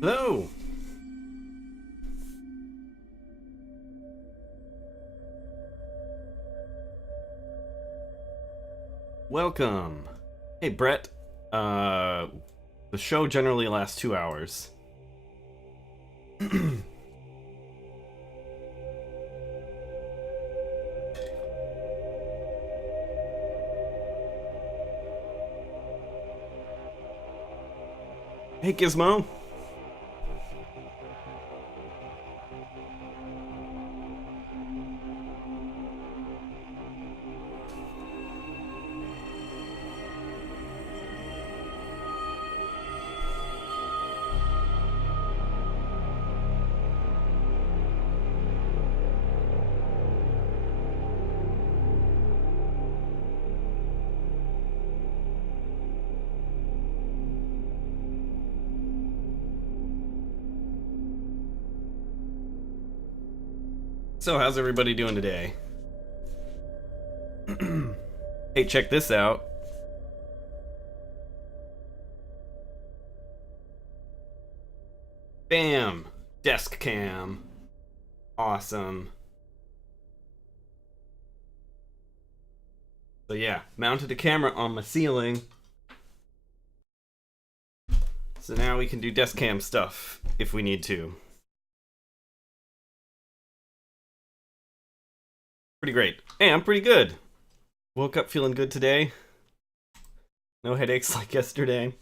Hello! Welcome! Hey, Brett. Uh, the show generally lasts 2 hours. Hey, Gizmo! So, how's everybody doing today? Hey, check this out. Bam! Desk cam. Awesome. So yeah, mounted a camera on my ceiling. So now we can do desk cam stuff if we need to. Pretty great. Hey, I'm pretty good. Woke up feeling good today. No headaches like yesterday.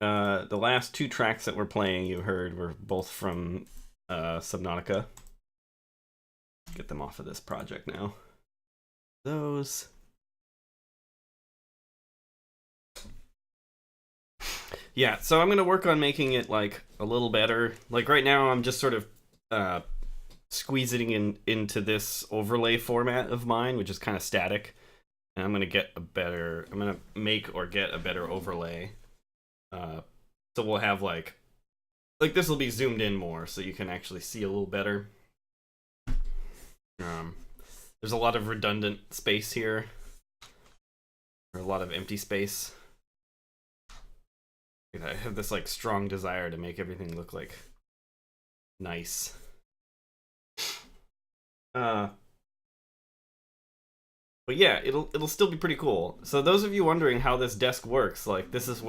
The last two tracks that we're playing, you heard, were both from Subnautica. Get them off of this project now. Those. Yeah, so I'm gonna work on making it like a little better. Like right now, I'm just sort of squeezing into this overlay format of mine, which is kind of static. And I'm gonna make or get a better overlay. So we'll have like this will be zoomed in more, so you can actually see a little better. There's a lot of redundant space here, or a lot of empty space. I have this like strong desire to make everything look like nice. But yeah, it'll still be pretty cool. So those of you wondering how this desk works, like this is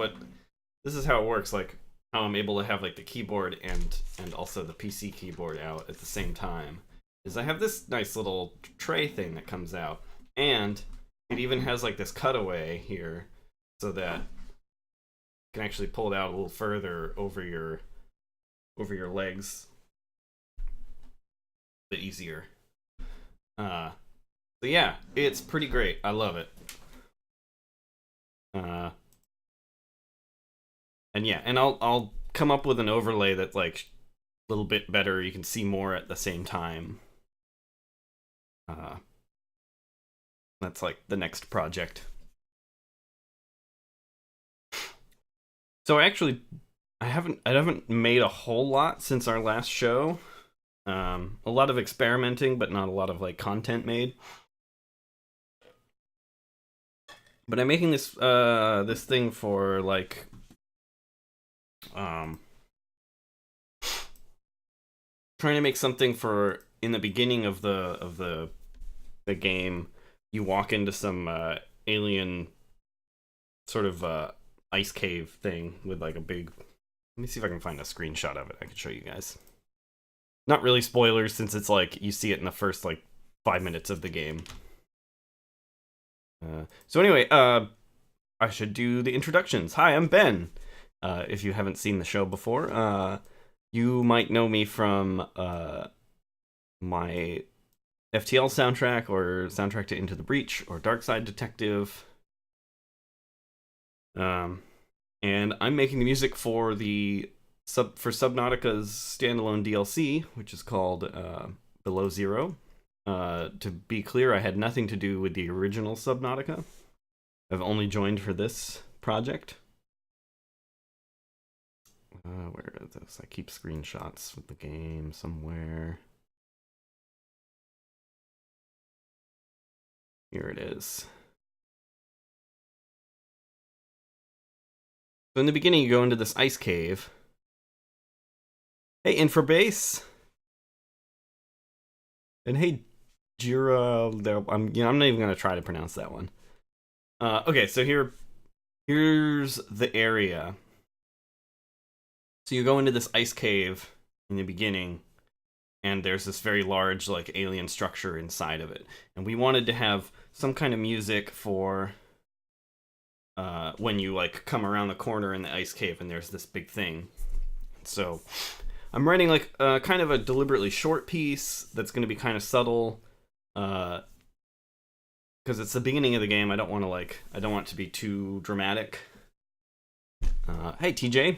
how it works. Like how I'm able to have like the keyboard and also the PC keyboard out at the same time. Is I have this nice little tray thing that comes out, and it even has like this cutaway here, so that you can actually pull it out a little further over your legs. A bit easier. So yeah, it's pretty great. I love it. And yeah, and I'll come up with an overlay that's like a little bit better. You can see more at the same time. That's like the next project. So actually, I haven't made a whole lot since our last show. A lot of experimenting, but not a lot of like content made. But I'm making this this thing for like trying to make something for in the beginning of the game. You walk into some alien sort of ice cave thing with like a big. Let me see if I can find a screenshot of it. I can show you guys. Not really spoilers, since it's like you see it in the first like 5 minutes of the game. So anyway, I should do the introductions. Hi, I'm Ben. If you haven't seen the show before, you might know me from my FTL soundtrack, or soundtrack to Into the Breach, or Dark Side Detective. And I'm making the music for Subnautica's standalone DLC, which is called Below Zero. To be clear, I had nothing to do with the original Subnautica. I've only joined for this project. Where is this? I keep screenshots of the game somewhere. Here it is. So in the beginning, you go into this ice cave. Hey, Infrabase. And hey, Jira. I'm not even gonna try to pronounce that one. Okay, so here's the area. So you go into this ice cave in the beginning, and there's this very large, like, alien structure inside of it. And we wanted to have some kind of music for when you, like, come around the corner in the ice cave and there's this big thing. So I'm writing, like, kind of a deliberately short piece that's going to be kind of subtle, because it's the beginning of the game. I don't want it to be too dramatic. Hey, TJ.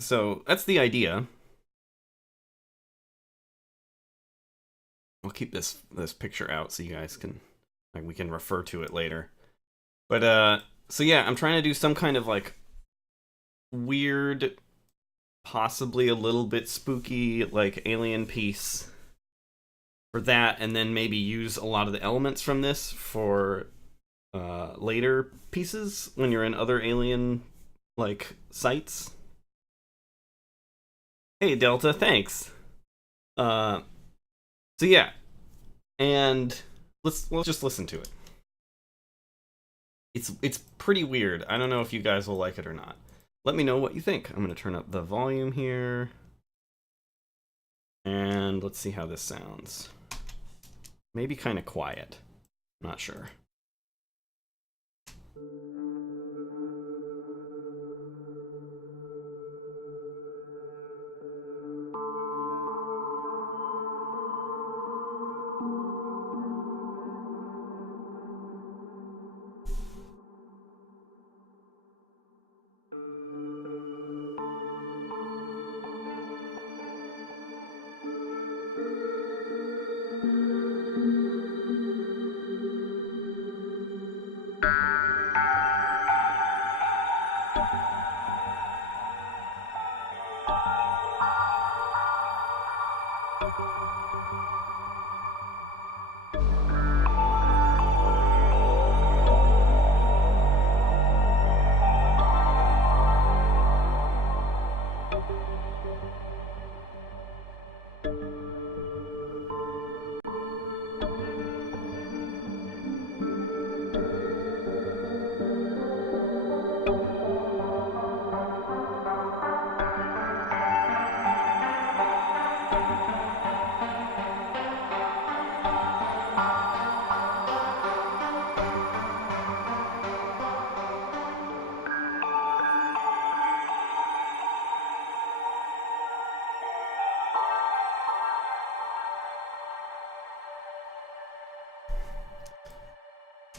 So that's the idea. I'll keep this picture out so you guys can, like, we can refer to it later. But so yeah, I'm trying to do some kind of, like, weird, possibly a little bit spooky, like, alien piece for that, and then maybe use a lot of the elements from this for later pieces when you're in other alien, like, sites. Hey, Delta, thanks. So yeah, and let's just listen to it. It's pretty weird. I don't know if you guys will like it or not. Let me know what you think. I'm gonna turn up the volume here, and let's see how this sounds. Maybe kind of quiet. Not sure.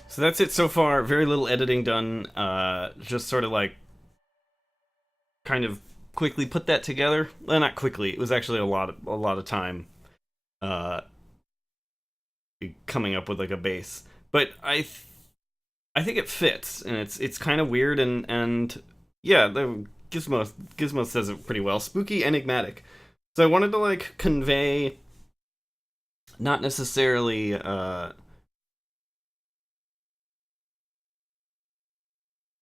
So that's it so far. Very little editing done. Just sort of, like, kind of quickly put that together. Well, not quickly. It was actually a lot of time coming up with, like, a bass. But I think it fits, and it's kind of weird, and yeah, Gizmo says it pretty well. Spooky, enigmatic. So I wanted to, like, convey not necessarily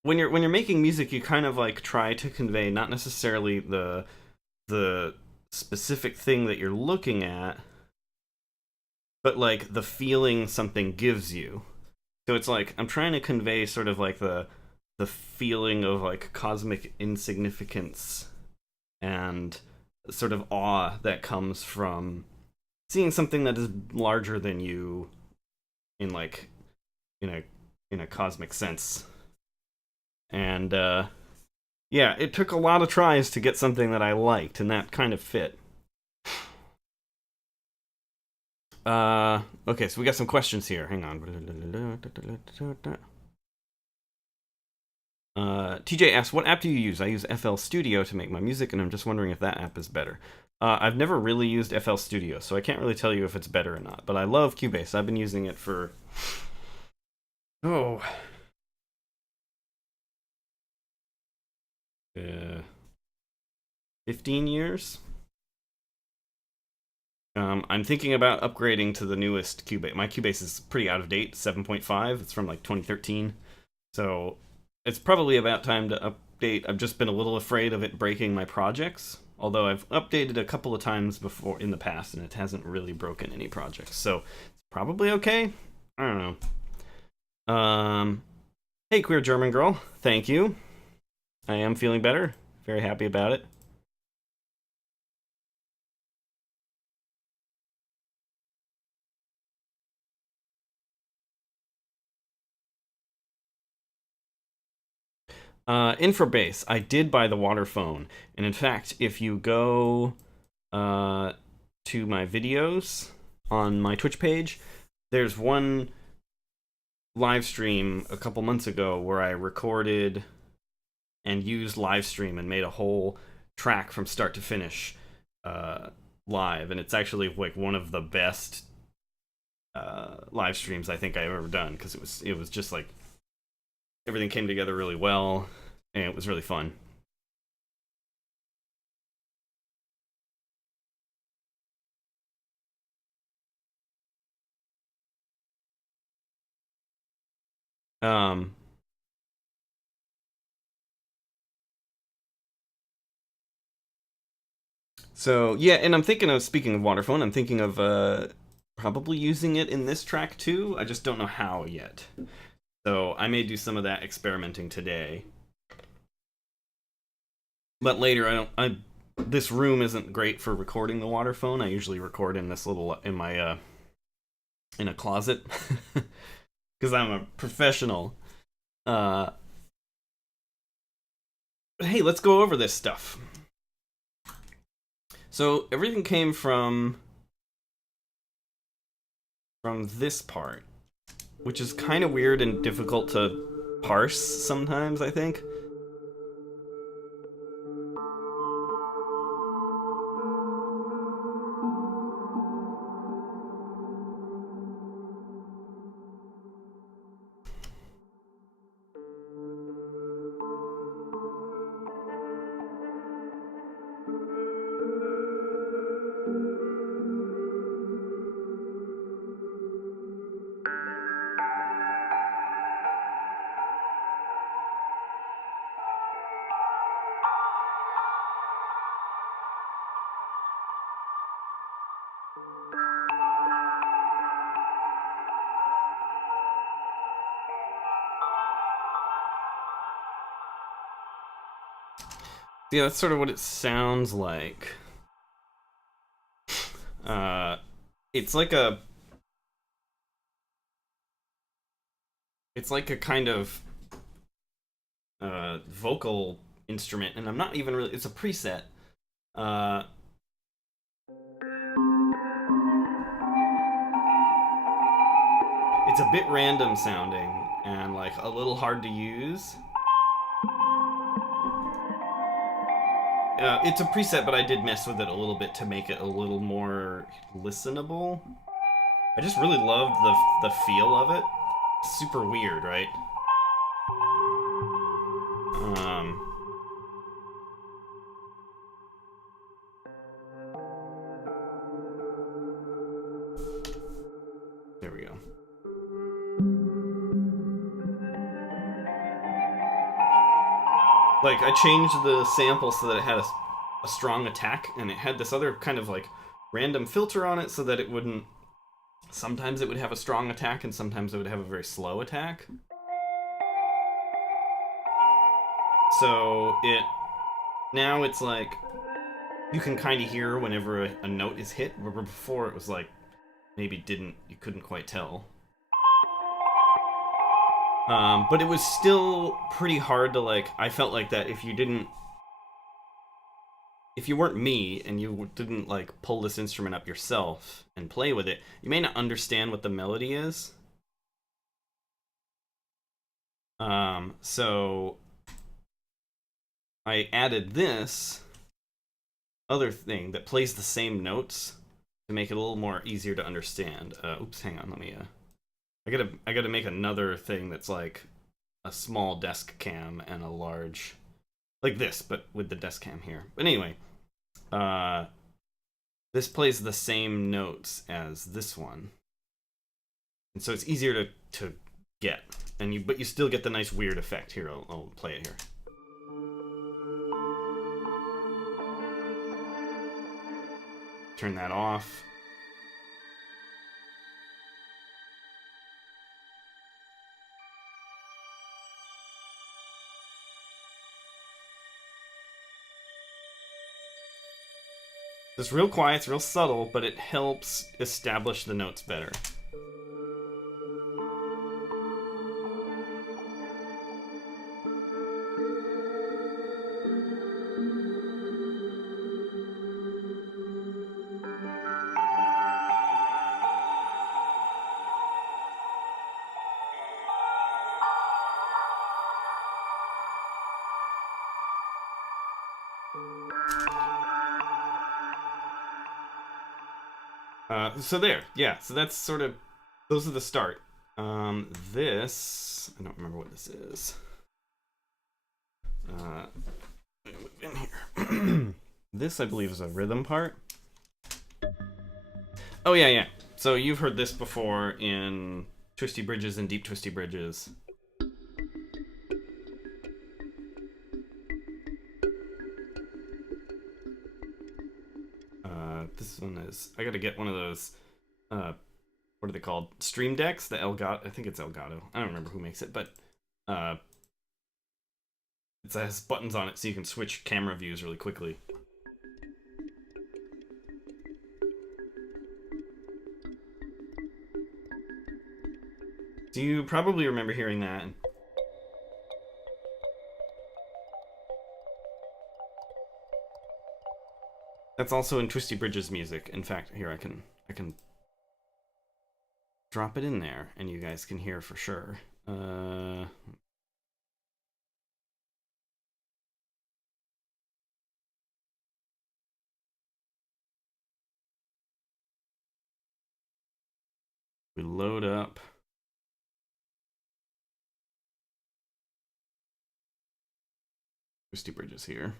when you're making music, you kind of, like, try to convey not necessarily the specific thing that you're looking at, but, like, the feeling something gives you. So it's like I'm trying to convey sort of, like, the feeling of, like, cosmic insignificance and sort of awe that comes from seeing something that is larger than you in, like, in a cosmic sense. And yeah, it took a lot of tries to get something that I liked, and that kind of fit. Okay, so we got some questions here. Hang on. TJ asks, what app do you use? I use FL Studio to make my music, and I'm just wondering if that app is better. I've never really used FL Studio, so I can't really tell you if it's better or not. But I love Cubase. I've been using it for 15 years. I'm thinking about upgrading to the newest Cubase. My Cubase is pretty out of date, 7.5. It's from, like, 2013. So it's probably about time to update. I've just been a little afraid of it breaking my projects. Although I've updated a couple of times before in the past and it hasn't really broken any projects. So it's probably okay. I don't know. Hey, Queer German Girl. Thank you. I am feeling better. Very happy about it. Infrabase. I did buy the water phone. And in fact, if you go to my videos on my Twitch page, there's one live stream a couple months ago where I recorded and used live stream and made a whole track from start to finish live. And it's actually like one of the best live streams I think I've ever done, because it was just like everything came together really well and it was really fun. So yeah, and I'm thinking of, speaking of Waterphone, I'm thinking of probably using it in this track too. I just don't know how yet. So I may do some of that experimenting today. But later, this room isn't great for recording the Waterphone. I usually record in this little, in my in a closet, because I'm a professional. But hey, let's go over this stuff. So everything came from this part, which is kind of weird and difficult to parse sometimes, I think. Yeah, that's sort of what it sounds like. It's like a kind of vocal instrument, and I'm not even really. It's a preset. It's a bit random sounding and like a little hard to use. It's a preset, but I did mess with it a little bit to make it a little more listenable. I just really loved the feel of it. Super weird, right? There we go. Like, I changed the sample so that it had a strong attack, and it had this other kind of like random filter on it so that it wouldn't. Sometimes it would have a strong attack, and sometimes it would have a very slow attack. So now it's like you can kind of hear whenever a note is hit, where before it was like maybe you couldn't quite tell. But it was still pretty hard to like. I felt like that if you weren't me and you didn't like pull this instrument up yourself and play with it, you may not understand what the melody is. So I added this other thing that plays the same notes to make it a little more easier to understand. Oops, hang on, let me I gotta make another thing that's like a small desk cam and a large, like this, but with the desk cam here. But anyway, this plays the same notes as this one, and so it's easier to get. but you still get the nice weird effect. Here, I'll play it here. Turn that off. It's real quiet, it's real subtle, but it helps establish the notes better. So there, yeah. So that's sort of, those are the start. This, I don't remember what this is. In here. This, I believe, is a rhythm part. Oh yeah, yeah. So you've heard this before in Twisty Bridges and Deep Twisty Bridges. This one is, I gotta get one of those, what are they called? Stream decks? The Elgato, I think it's Elgato. I don't remember who makes it, but it has buttons on it so you can switch camera views really quickly. So you probably remember hearing that. That's also in Twisty Bridges music. In fact, here I can drop it in there, and you guys can hear for sure. We load up. Twisty Bridges here.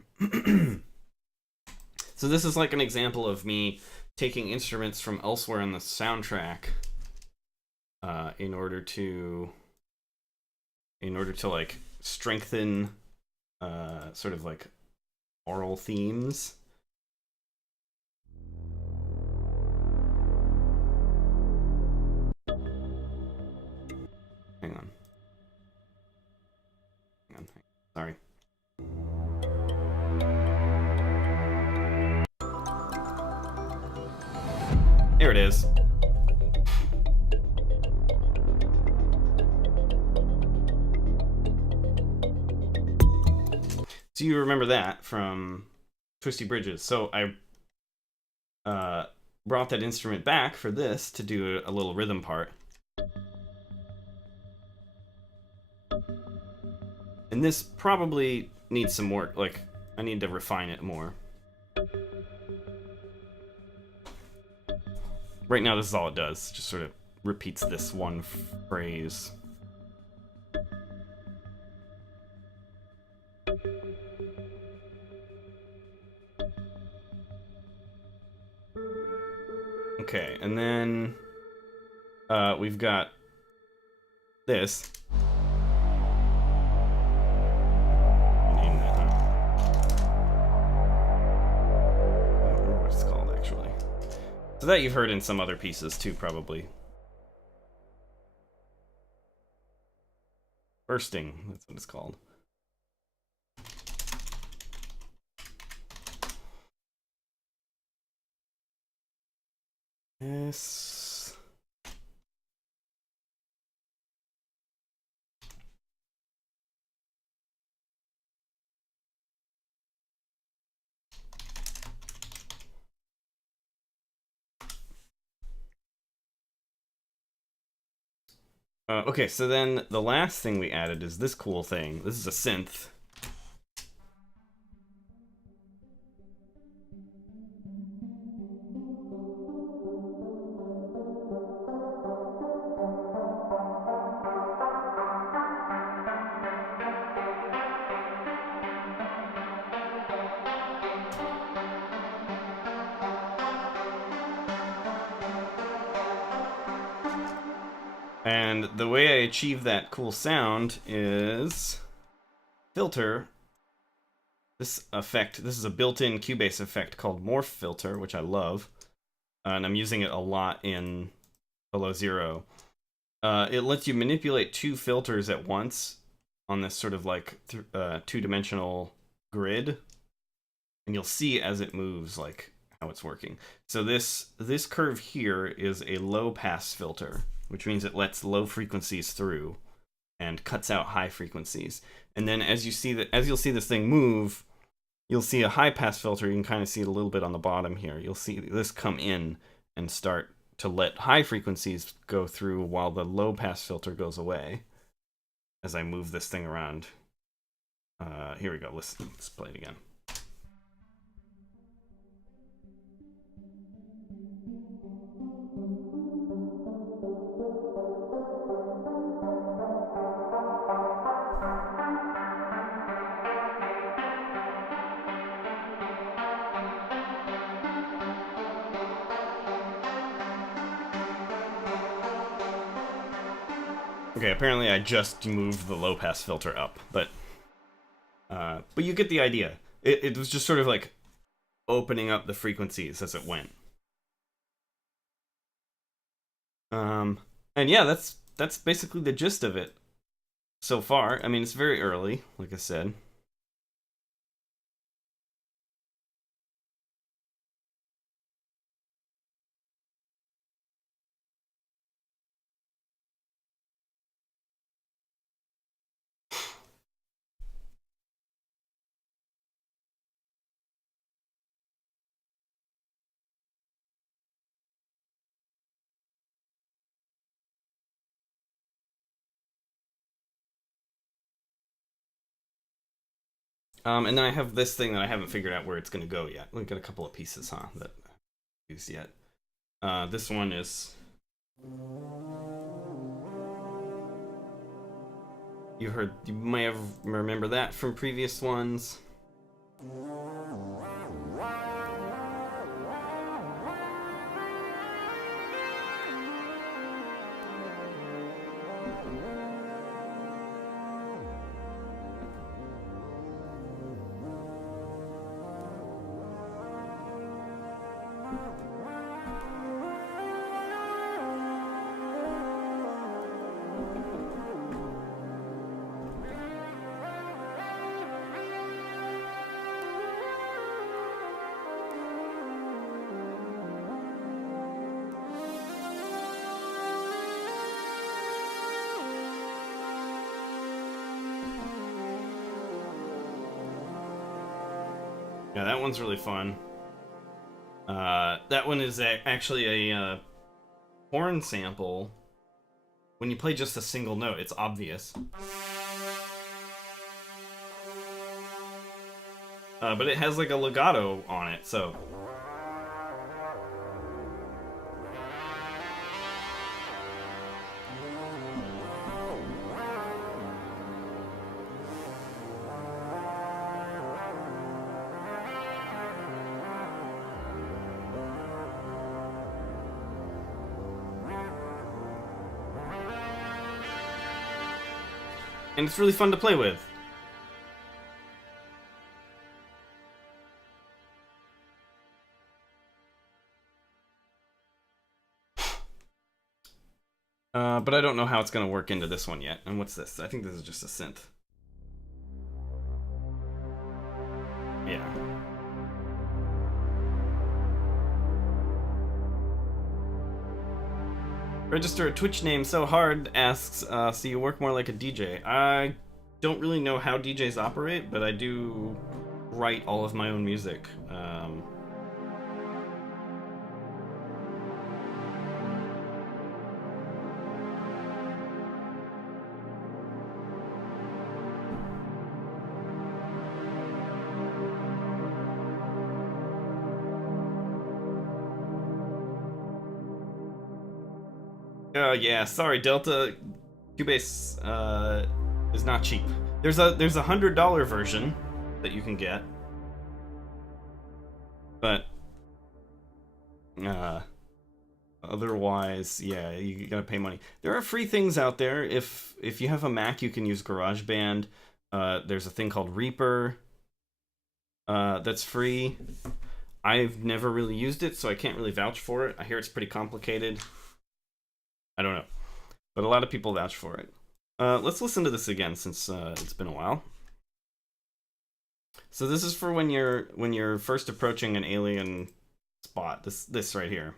So this is like an example of me taking instruments from elsewhere in the soundtrack in order to like strengthen sort of like oral themes. Hang on. Sorry. There it is. So you remember that from Twisty Bridges. So I brought that instrument back for this to do a little rhythm part. And this probably needs some work. Like, I need to refine it more. Right now, this is all it does. Just sort of repeats this one phrase. Okay, and then we've got this. Name that, huh? I don't remember what it's called, actually. So that you've heard in some other pieces, too, probably. Bursting, that's what it's called. Yes. Okay, so then the last thing we added is this cool thing. This is a synth. And the way I achieve that cool sound is filter. This effect, this is a built-in Cubase effect called Morph Filter, which I love. And I'm using it a lot in Below Zero. It lets you manipulate two filters at once on this sort of like two-dimensional grid. And you'll see as it moves like how it's working. So this curve here is a low-pass filter, which means it lets low frequencies through and cuts out high frequencies. And then as you'll see this thing move, you'll see a high pass filter. You can kind of see it a little bit on the bottom here. You'll see this come in and start to let high frequencies go through while the low pass filter goes away as I move this thing around. Here we go. Let's play it again. Okay, apparently I just moved the low pass filter up, but you get the idea. It was just sort of like opening up the frequencies as it went. And yeah, that's basically the gist of it so far. I mean, it's very early, like I said. And then I have this thing that I haven't figured out where it's going to go yet. We've got a couple of pieces, that I haven't used yet. This one is... You may have remember that from previous ones. Yeah, that one's really fun. That one is actually a horn sample. When you play just a single note, it's obvious. But it has like a legato on it, so... And it's really fun to play with. But I don't know how it's going to work into this one yet. And what's this? I think this is just a synth. Yeah. Register a Twitch name so hard, asks, so you work more like a DJ. I don't really know how DJs operate, but I do write all of my own music. Yeah, sorry, Delta. Cubase is not cheap. There's a $100 version that you can get, but Otherwise, yeah, you gotta pay money. There are free things out there. If you have a Mac, you can use GarageBand. There's a thing called Reaper that's free. I've never really used it, so I can't really vouch for it. I hear it's pretty complicated. I don't know, but a lot of people vouch for it. Let's listen to this again since it's been a while. So this is for when you're first approaching an alien spot. This right here.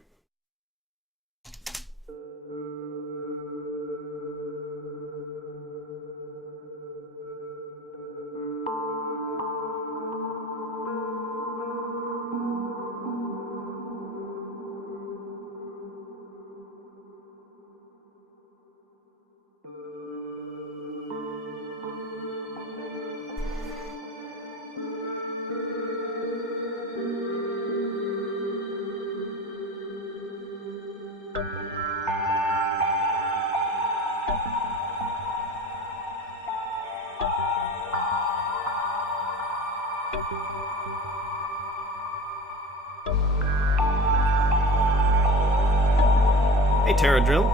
Hey, Terra Drill.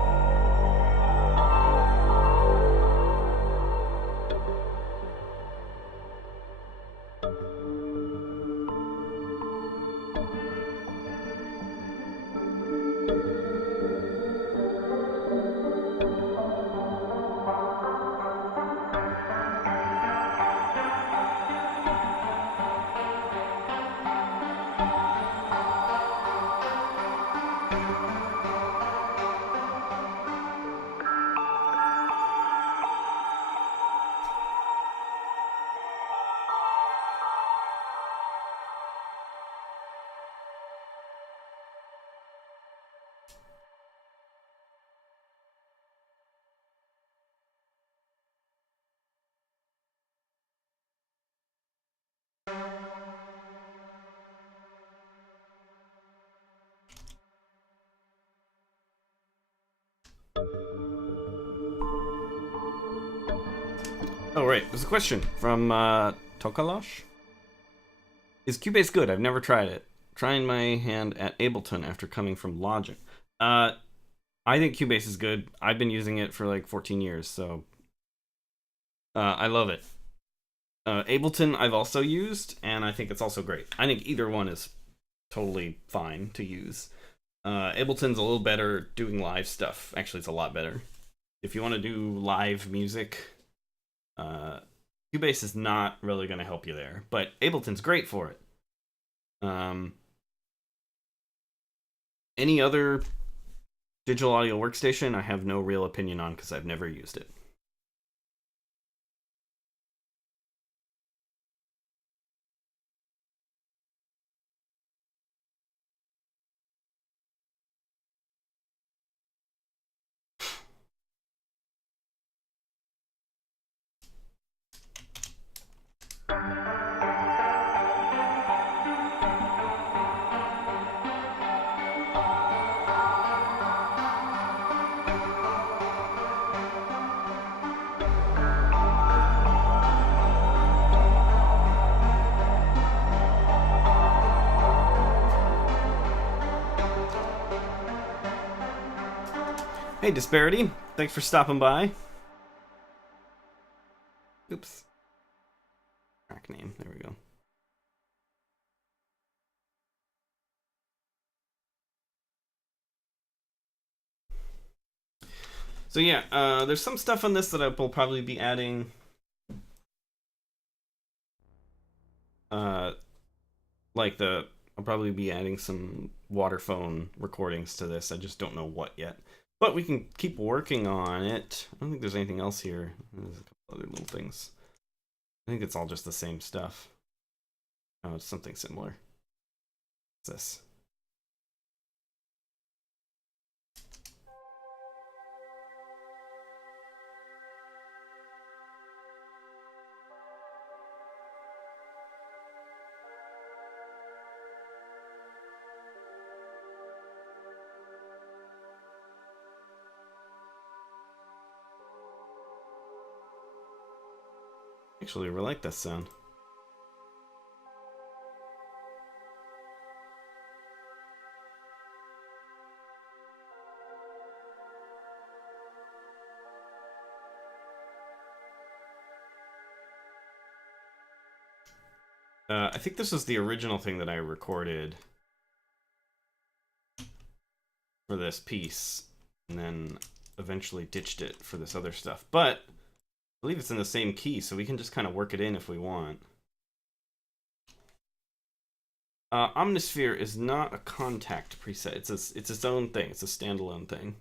Oh, right. There's a question from Tokalosh. Is Cubase good? I've never tried it. Trying my hand at Ableton after coming from Logic. I think Cubase is good. I've been using it for like 14 years, so I love it. Ableton I've also used, and I think it's also great. I think either one is totally fine to use. Ableton's a little better doing live stuff. Actually, it's a lot better. If you want to do live music, Cubase is not really going to help you there, but Ableton's great for it. Any other digital audio workstation, I have no real opinion on because I've never used it. Hey, Disparity. Thanks for stopping by. Oops. Track name. There we go. So yeah, there's some stuff on this that I will probably be adding. I'll probably be adding some waterphone recordings to this. I just don't know what yet. But we can keep working on it. I don't think there's anything else here. There's a couple other little things. I think it's all just the same stuff. Oh, it's something similar. What's this? Actually, I really like this sound. I think this was the original thing that I recorded for this piece, and then eventually ditched it for this other stuff. But I believe it's in the same key, so we can just kind of work it in if we want. Omnisphere is not a Contact preset. It's its own thing. It's a standalone thing.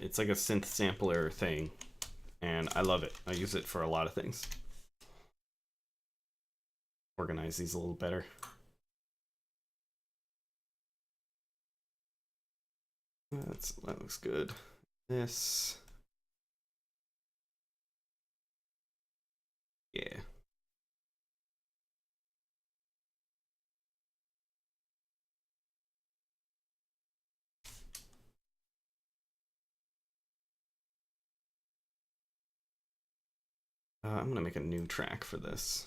It's like a synth sampler thing, and I love it. I use it for a lot of things. Organize these a little better. That looks good. This, yeah. I'm gonna make a new track for this.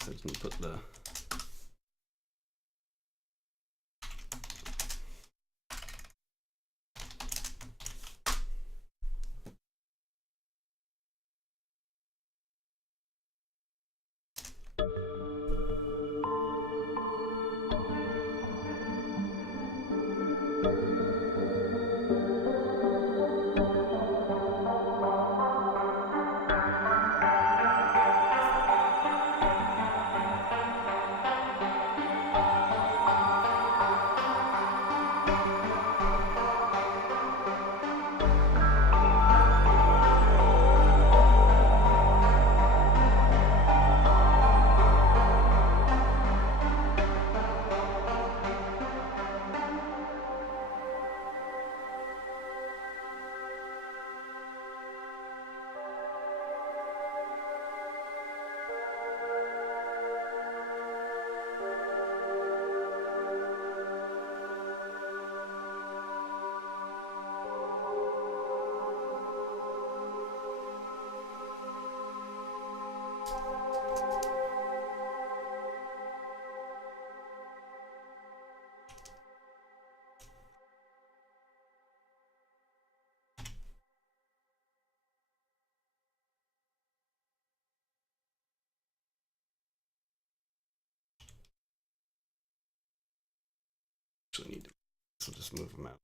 So I didn't put the actually need to, so just move them out.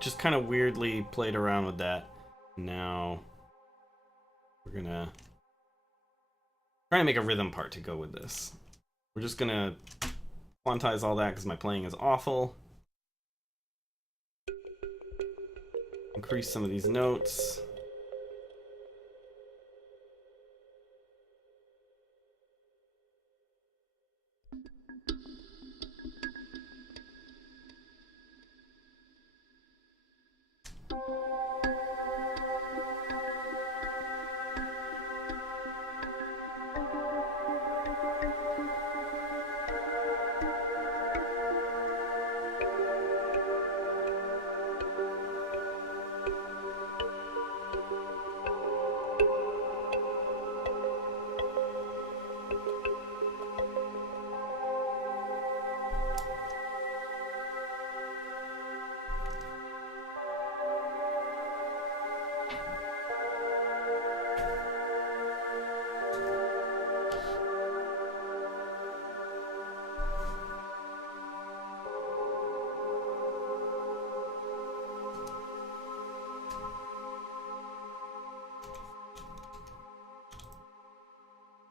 just kind of weirdly played around with that. Now we're gonna try to make a rhythm part to go with this. We're just gonna quantize all that because my playing is awful. Increase some of these notes.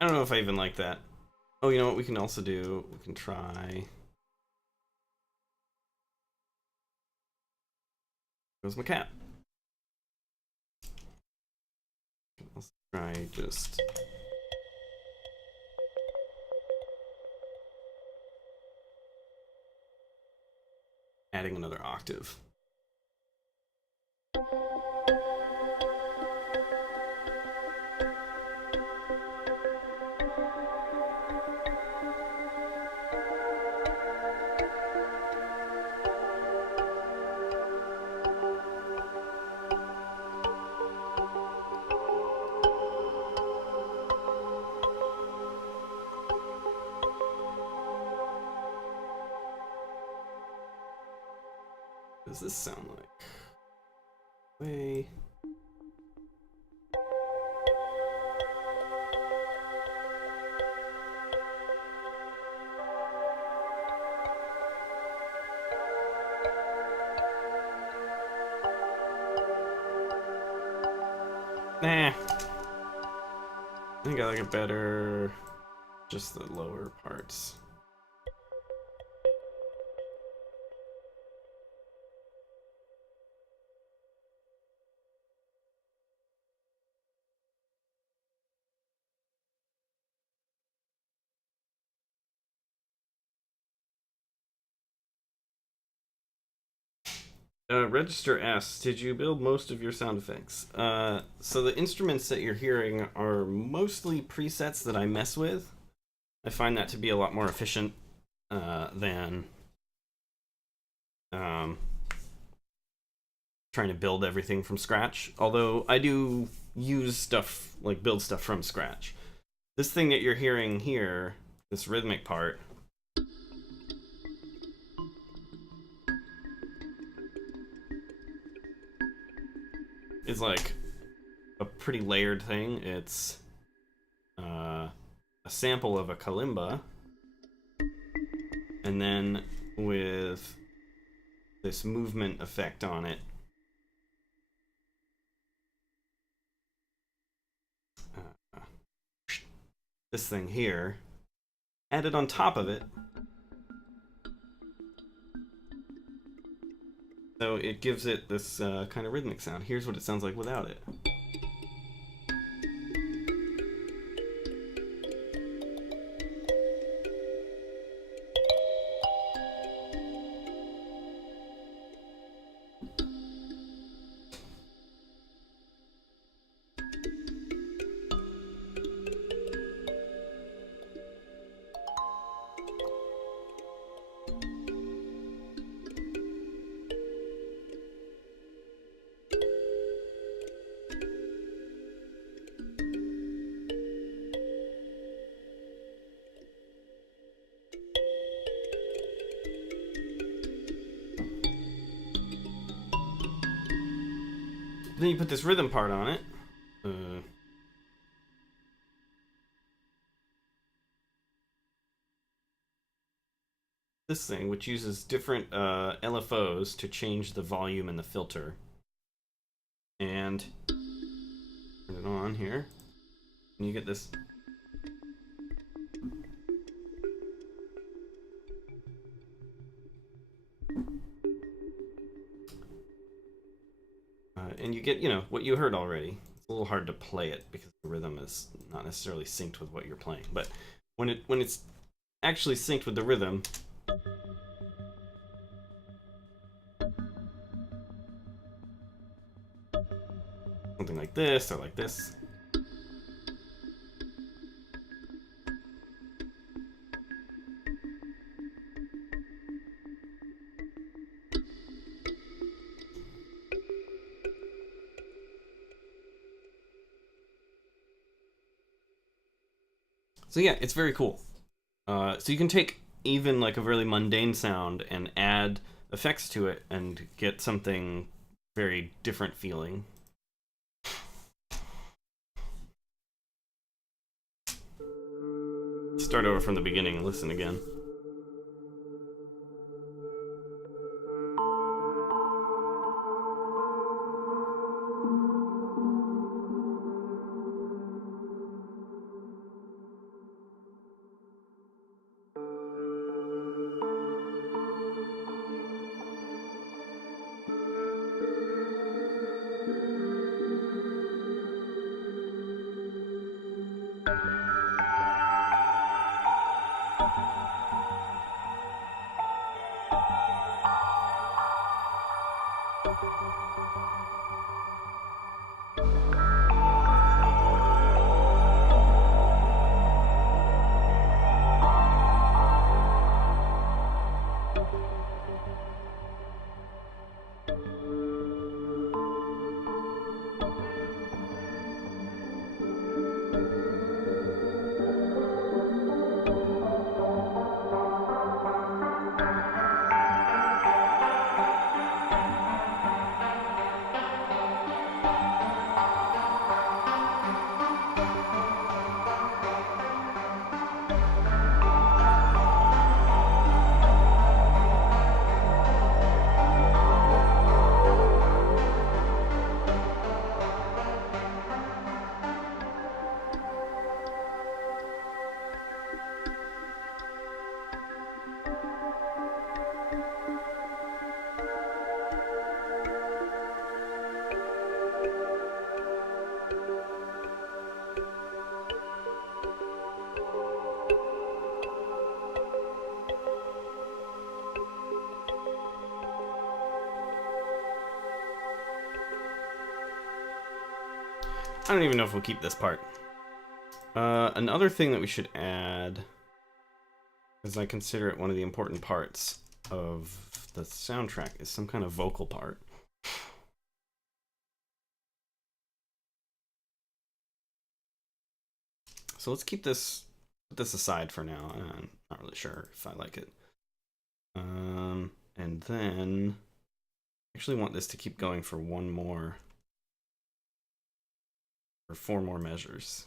I don't know if I even like that. Oh, you know what we can also do? We can try... Goes my cat. Let's try just... adding another octave. What does this sound like? Way. Nah. I think I like it better. Just the lower parts. Register asks, did you build most of your sound effects? So the instruments that you're hearing are mostly presets that I mess with. I find that to be a lot more efficient than trying to build everything from scratch. Although I do use stuff, like build stuff from scratch. This thing that you're hearing here, this rhythmic part, is like a pretty layered thing. It's a sample of a kalimba, and then with this movement effect on it. This thing here, added on top of it. So it gives it this kind of rhythmic sound. Here's what it sounds like without it. Then you put this rhythm part on it. this thing, which uses different LFOs to change the volume and the filter. And turn it on here, and you get this. And you get, what you heard already. It's a little hard to play it because the rhythm is not necessarily synced with what you're playing. But when it's actually synced with the rhythm, something like this or like this. So yeah, it's very cool. So you can take even like a really mundane sound and add effects to it and get something very different feeling. Start over from the beginning and listen again. I don't even know if we'll keep this part. Another thing that we should add, as I consider it one of the important parts of the soundtrack, is some kind of vocal part. So let's keep this, put this aside for now. I'm not really sure if I like it. And then I actually want this to keep going for one more, or 4 more measures.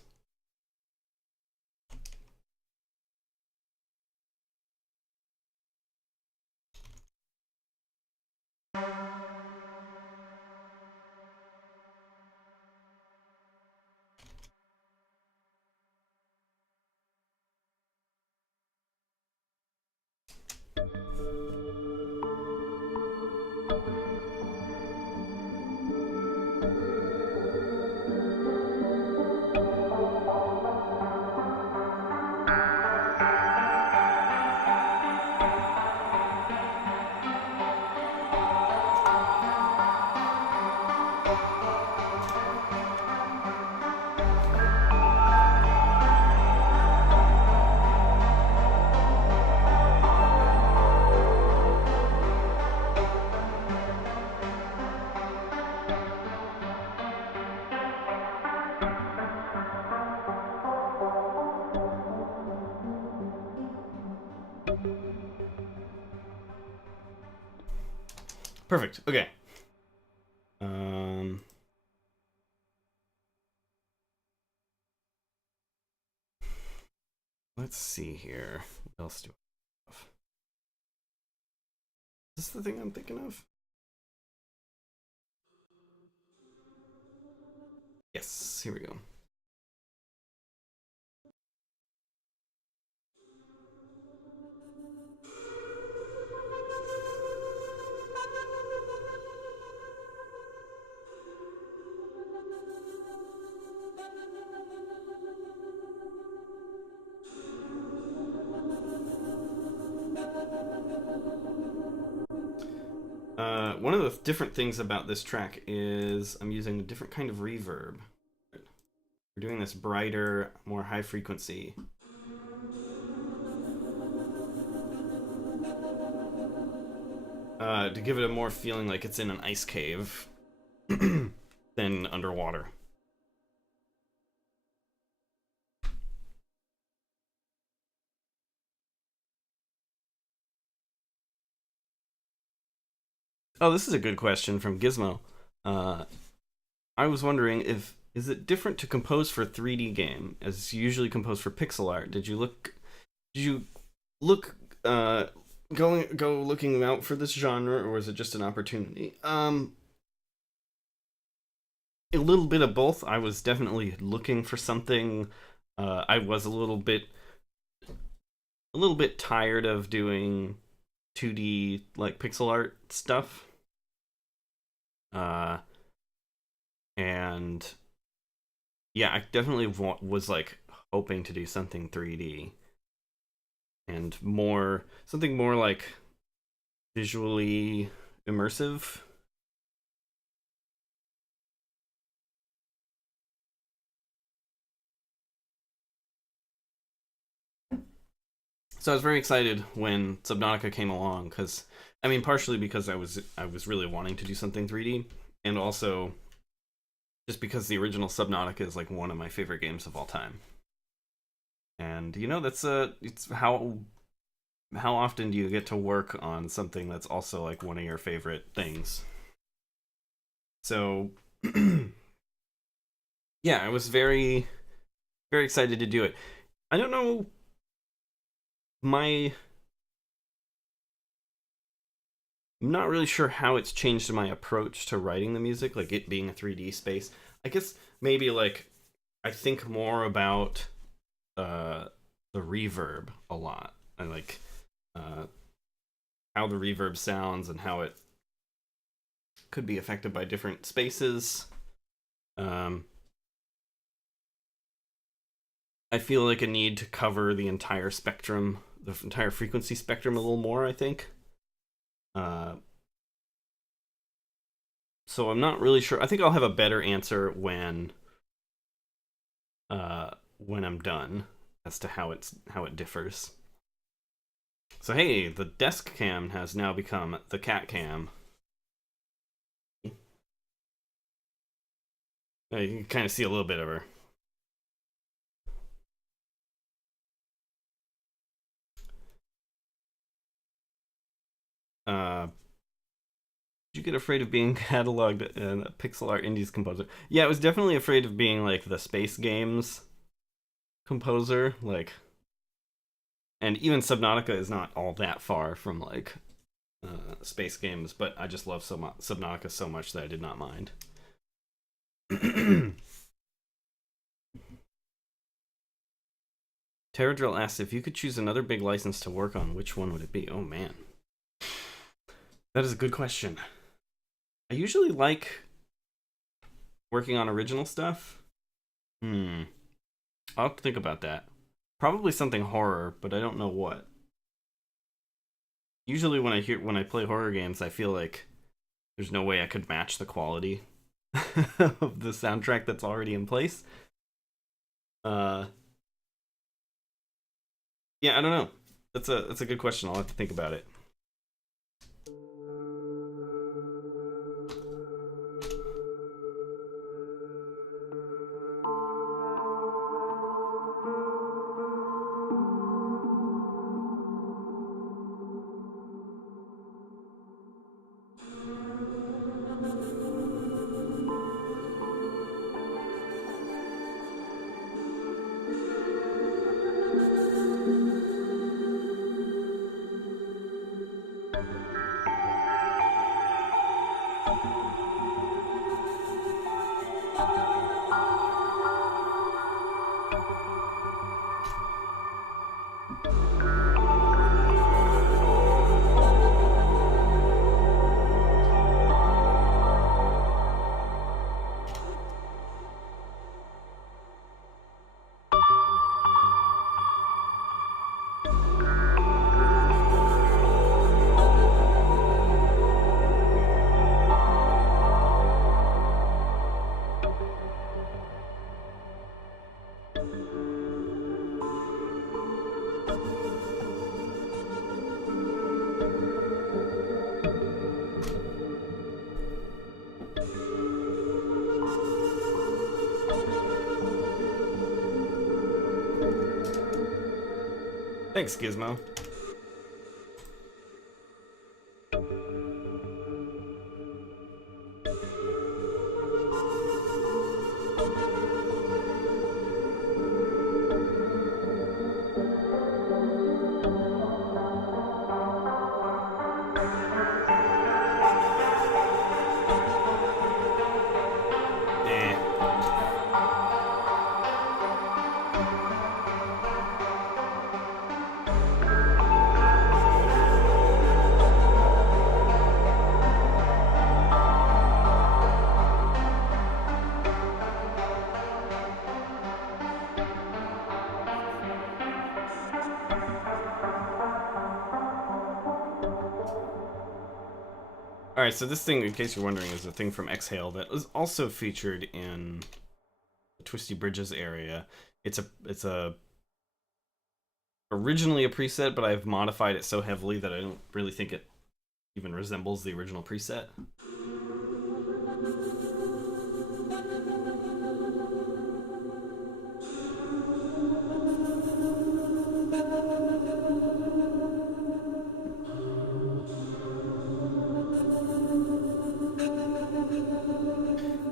Perfect. Okay. Let's see here. What else do I have? this the thing I'm thinking of? Yes, here we go. One of the different things about this track is I'm using a different kind of reverb. We're doing this brighter, more high frequency. To give it a more feeling like it's in an ice cave than underwater. Oh, this is a good question from Gizmo. I was wondering if is it different to compose for a 3D game as usually composed for pixel art? Did you look go looking out for this genre, or was it just an opportunity? A little bit of both. I was definitely looking for something. I was a little bit tired of doing 2D like pixel art stuff. And yeah, I definitely was like hoping to do something 3D and something more like visually immersive. So I was very excited when Subnautica came along because, I mean, partially because I was really wanting to do something 3D, and also just because the original Subnautica is like one of my favorite games of all time. And you know, it's how often do you get to work on something that's also like one of your favorite things? So yeah, I was very very excited to do it. I don't know, my I'm not really sure how it's changed my approach to writing the music, like it being a 3D space. I guess maybe like I think more about the reverb a lot. I like how the reverb sounds and how it could be affected by different spaces. I feel like a need to cover the entire spectrum, the entire frequency spectrum a little more, I think. Uh, so I'm not really sure. I think I'll have a better answer when I'm done as to how it differs. So hey, the desk cam has now become the cat cam. You can kind of see a little bit of her. Did you get afraid of being cataloged in a pixel art indies composer? Yeah, I was definitely afraid of being like the space games composer, like, and even Subnautica is not all that far from like space games, but I just love Subnautica so much that I did not mind. Terradrill asks if you could choose another big license to work on, which one would it be? Oh man, that is a good question. I usually like working on original stuff. I'll have to think about that. Probably something horror, but I don't know what. Usually when I play horror games, I feel like there's no way I could match the quality of the soundtrack that's already in place. Yeah, I don't know. That's a good question. I'll have to think about it. Thanks, Gizmo. Alright, so this thing, in case you're wondering, is a thing from Exhale that was also featured in the Twisty Bridges area. It's originally a preset, but I've modified it so heavily that I don't really think it even resembles the original preset.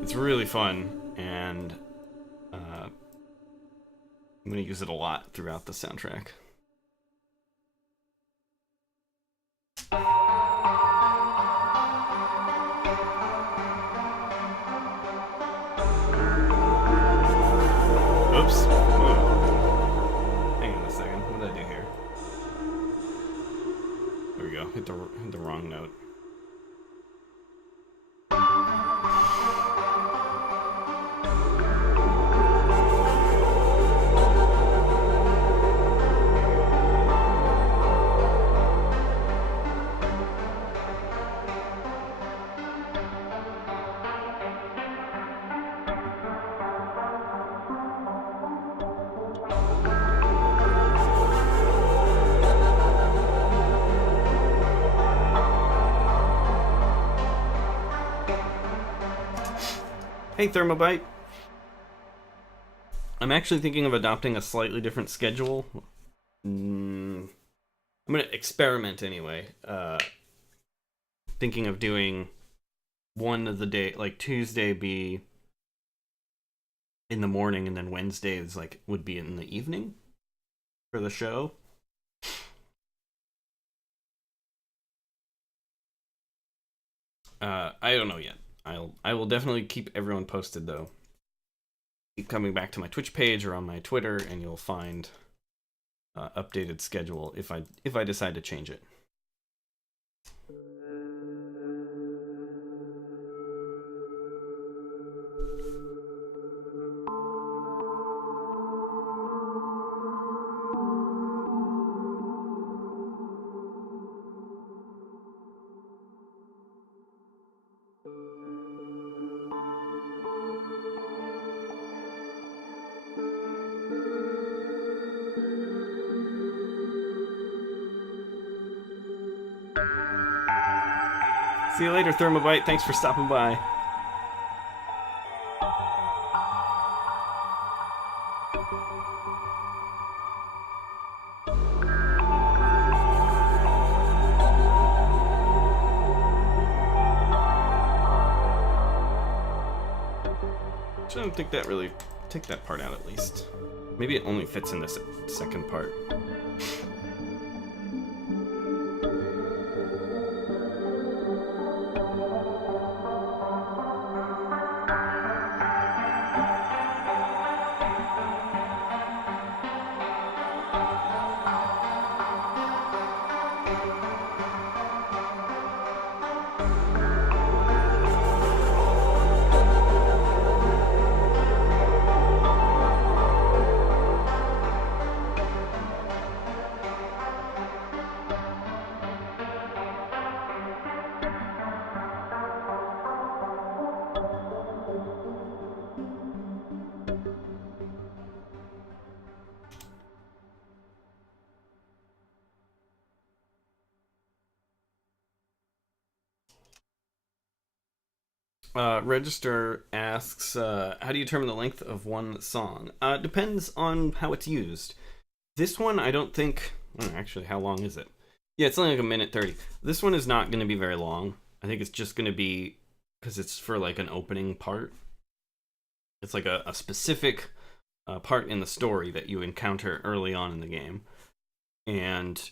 It's really fun, and I'm going to use it a lot throughout the soundtrack. Oops. Hang on a second. What did I do here? There we go. Hit the wrong note. Hey, Thermobite. I'm actually thinking of adopting a slightly different schedule. I'm going to experiment anyway. Thinking of doing one of the day, like Tuesday be in the morning, and then Wednesday is would be in the evening for the show. I don't know yet. I will definitely keep everyone posted though. Keep coming back to my Twitch page or on my Twitter, and you'll find updated schedule if I decide to change it. See you later, Thermobite. Thanks for stopping by. I don't think that really... Take that part out at least. Maybe it only fits in this second part. Register asks, how do you determine the length of one song? Depends on how it's used. This one, I don't think Actually, how long is it? Yeah, it's only like 1:30. This one is not going to be very long. I think it's just going to be, because it's for like an opening part. It's like a specific part in the story that you encounter early on in the game. And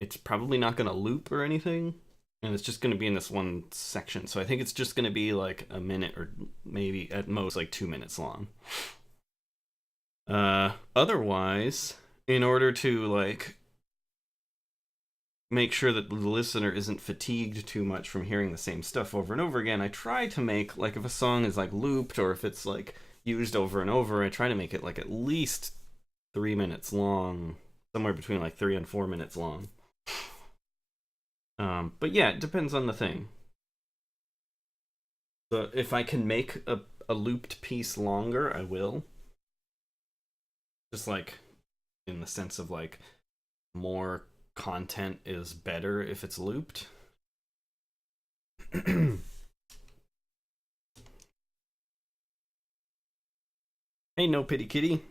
it's probably not going to loop or anything. And it's just going to be in this one section. So I think it's just going to be like a minute or maybe at most like 2 minutes long. Otherwise, in order to like make sure that the listener isn't fatigued too much from hearing the same stuff over and over again, I try to make, like, if a song is like looped or if it's like used over and over, I try to make it like at least 3 minutes long, somewhere between like 3 and 4 minutes long. But yeah, it depends on the thing. So if I can make a looped piece longer, I will. Just like in the sense of like more content is better if it's looped. Hey, No Pity Kitty.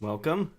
Welcome.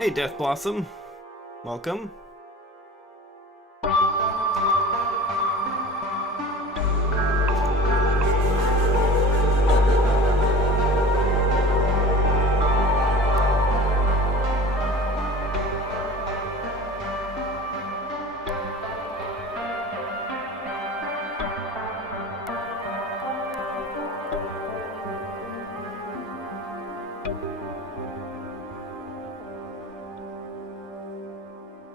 Hey, Death Blossom. Welcome.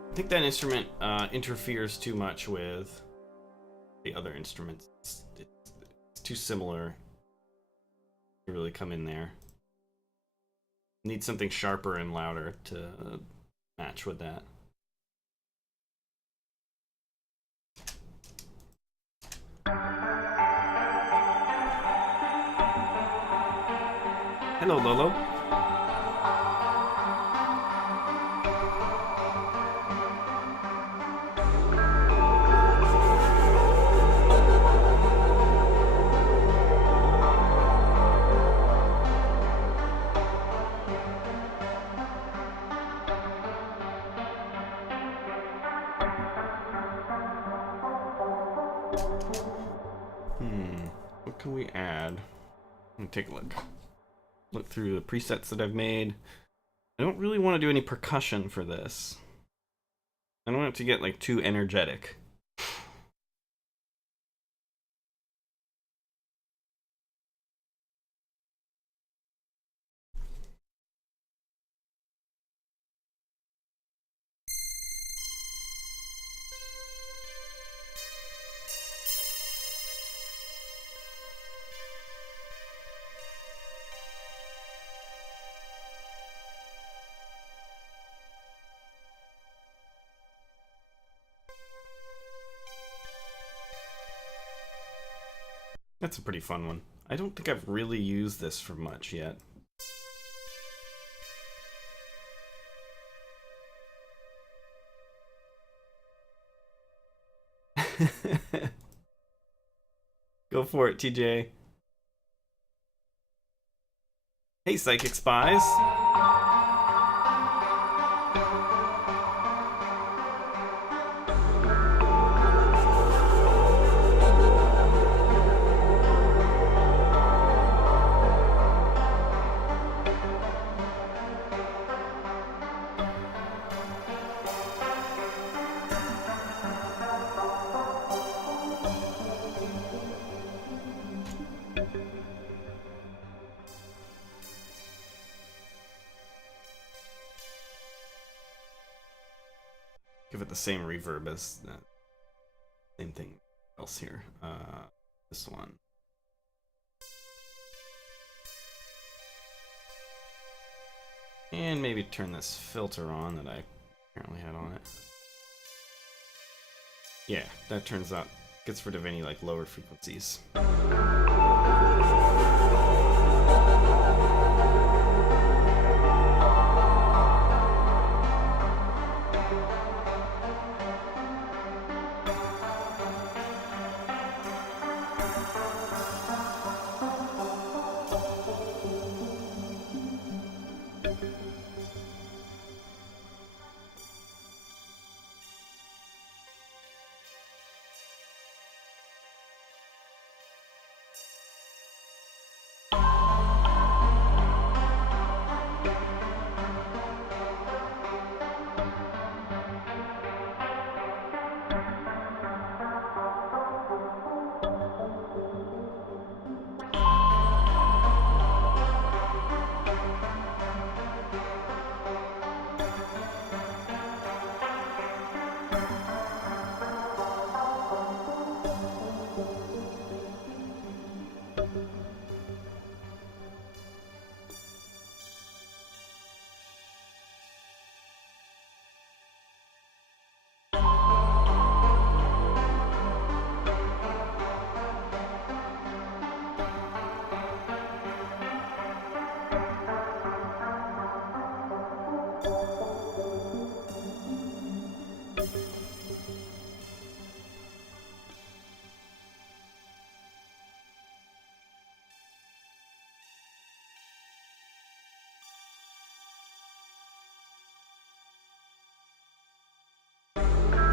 I think that instrument interferes too much with the other instruments. It's too similar to really come in there. Need something sharper and louder to match with that. Hello, Lolo. What can we add? Let me take a look. Look through the presets that I've made. I don't really want to do any percussion for this. I don't want it to get like too energetic. That's a pretty fun one. I don't think I've really used this for much yet. Go for it, TJ. Hey, Psychic Spies. Give it the same reverb as that. Same thing else here. This one. And maybe turn this filter on that I apparently had on it. Yeah, that turns out gets rid of any like lower frequencies.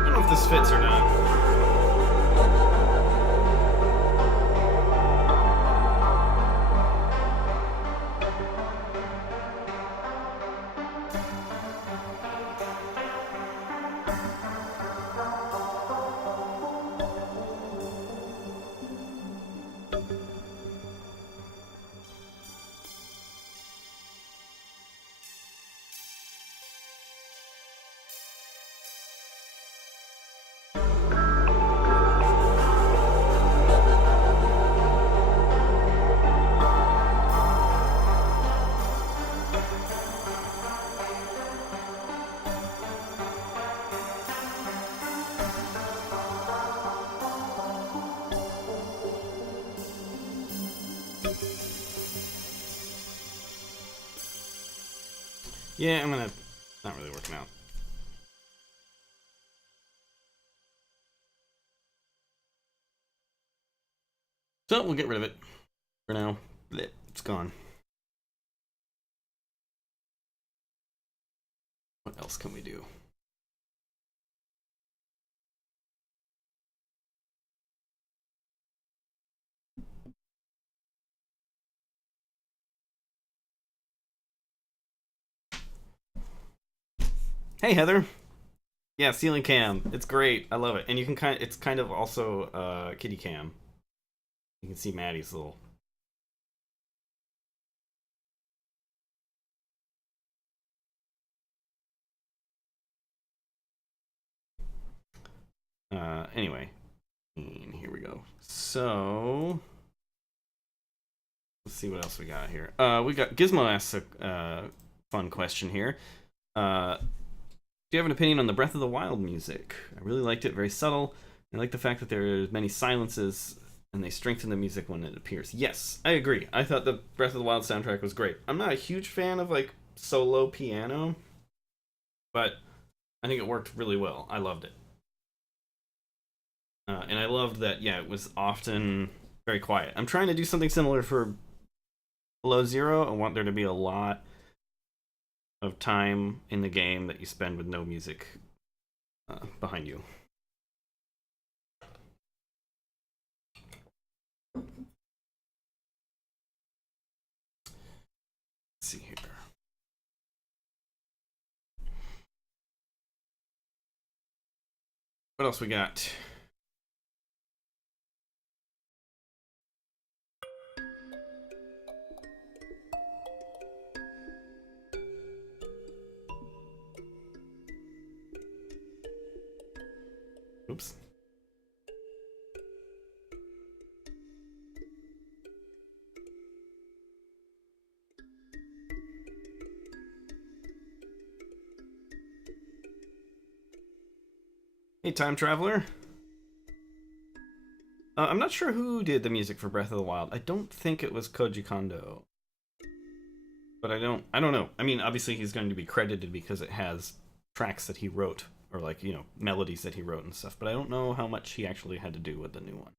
I don't know if this fits or not. Yeah, I'm gonna... Not really working out. So, we'll get rid of it. For now. Blech, it's gone. What else can we do? Hey, Heather. Yeah, ceiling cam. It's great. I love it. And you can it's kind of also kitty cam. You can see Maddie's little... Anyway. And here we go. So... Let's see what else we got here. We got... Gizmo asks a fun question here. Do you have an opinion on the Breath of the Wild music? I really liked it, very subtle. I like the fact that there's many silences and they strengthen the music when it appears. Yes, I agree. I thought the Breath of the Wild soundtrack was great. I'm not a huge fan of like solo piano, but I think it worked really well. I loved it. And I loved that, yeah, it was often very quiet. I'm trying to do something similar for Below Zero. I want there to be a lot of time in the game that you spend with no music behind you. Let's see here. What else we got? Oops. Hey, Time Traveler. I'm not sure who did the music for Breath of the Wild. I don't think it was Koji Kondo. But I don't know. I mean, obviously he's going to be credited because it has tracks that he wrote, or like, you know, melodies that he wrote and stuff, but I don't know how much he actually had to do with the new one.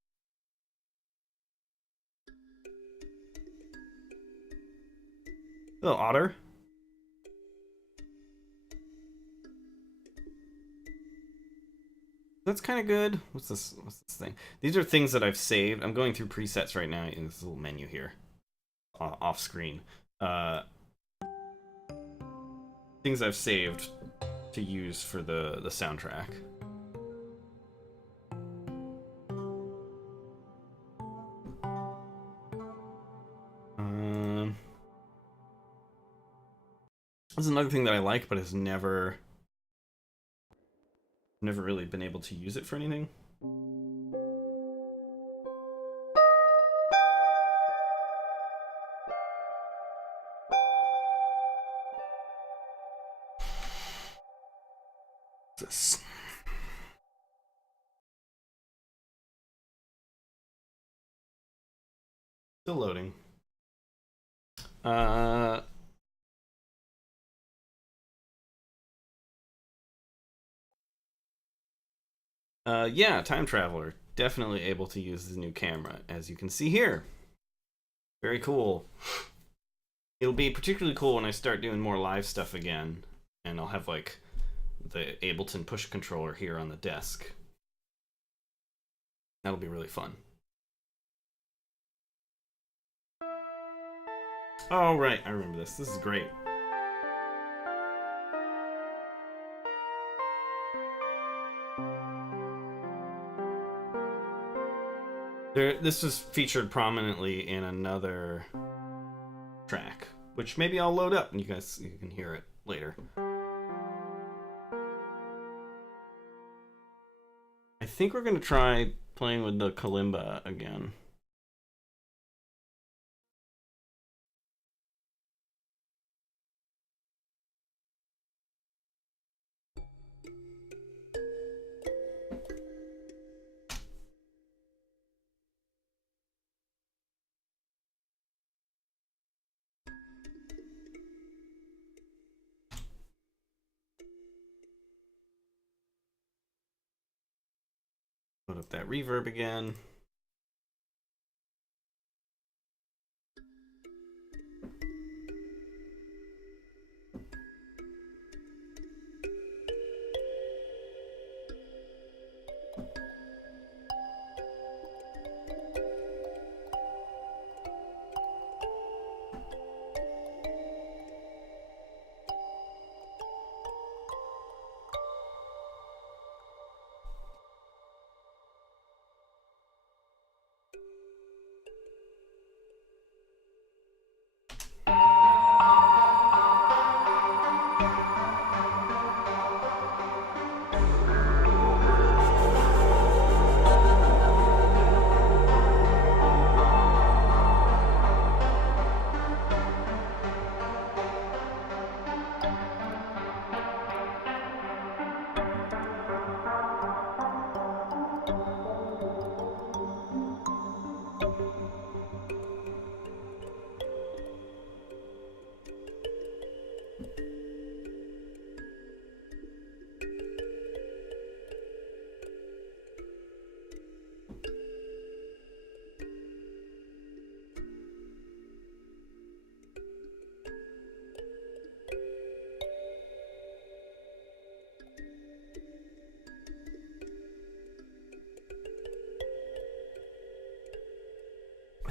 Hello, Otter. That's kind of good. What's this thing? These are things that I've saved. I'm going through presets right now in this little menu here. Off screen. Things I've saved to use for the soundtrack. This is another thing that I like, but has never really been able to use it for anything. This. Still loading. Yeah, Time Traveler. Definitely able to use the new camera, as you can see here. Very cool. It'll be particularly cool when I start doing more live stuff again, and I'll have like the Ableton push controller here on the desk. That'll be really fun. Oh, right, I remember this. This is great. This was featured prominently in another track, which maybe I'll load up and you can hear it later. I think we're gonna try playing with the kalimba again. Put up that reverb again.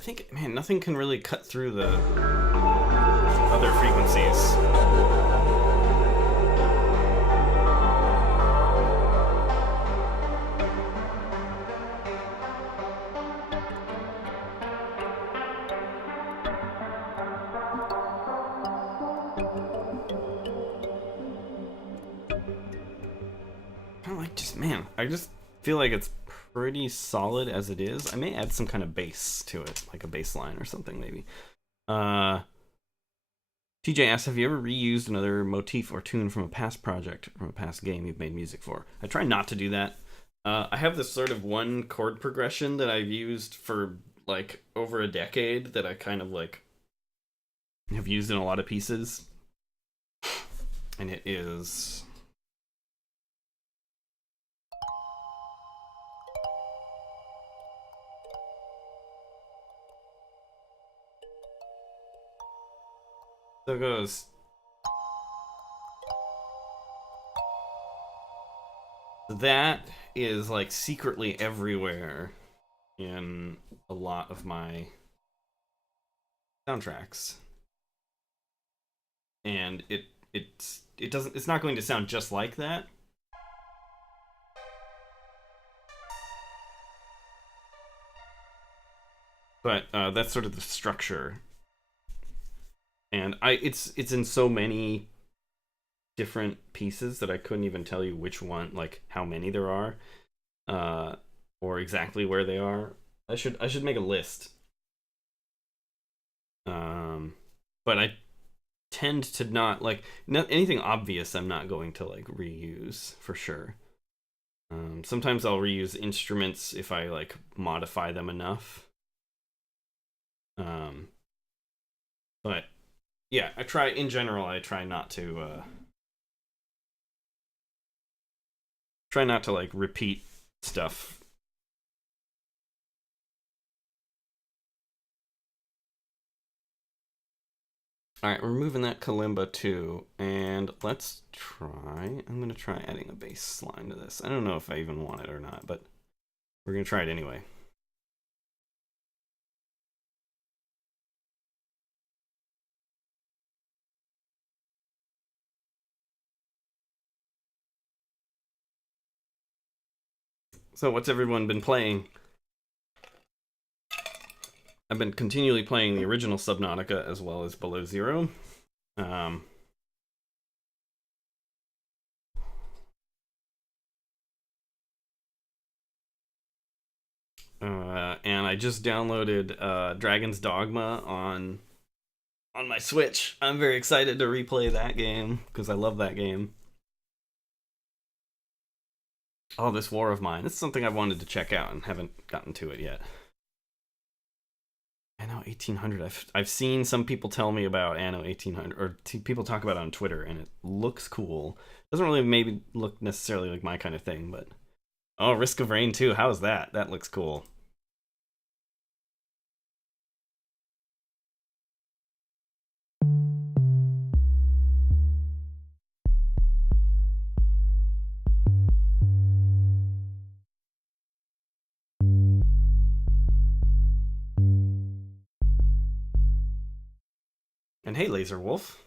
I think, man, nothing can really cut through the other frequencies. I like just, man, I just feel like it's pretty solid as it is. I may add some kind of bass to it, like a bass line or something maybe. TJ asks, have you ever reused another motif or tune from a past project, from a past game you've made music for? I try not to do that. I have this sort of one chord progression that I've used for like over a decade that I kind of like have used in a lot of pieces. And it is... So it goes... That is like secretly everywhere in a lot of my soundtracks. And it's not going to sound just like that. But that's sort of the structure. And it's in so many different pieces that I couldn't even tell you which one, like how many there are, or exactly where they are. I should make a list. But I tend to not like anything obvious. I'm not going to like reuse for sure. Sometimes I'll reuse instruments if I like modify them enough. But yeah, I try not to like repeat stuff. Alright, we're moving that kalimba too, and let's try... I'm gonna try adding a bass line to this. I don't know if I even want it or not, but we're gonna try it anyway. So what's everyone been playing? I've been continually playing the original Subnautica as well as Below Zero. And I just downloaded Dragon's Dogma on my Switch. I'm very excited to replay that game because I love that game. Oh, this War of Mine. It's something I've wanted to check out and haven't gotten to it yet. Anno 1800. I've seen some people tell me about Anno 1800, or people talk about it on Twitter, and it looks cool. Doesn't really maybe look necessarily like my kind of thing, but oh, Risk of Rain 2. How's that? That looks cool. And hey, Laser Wolf.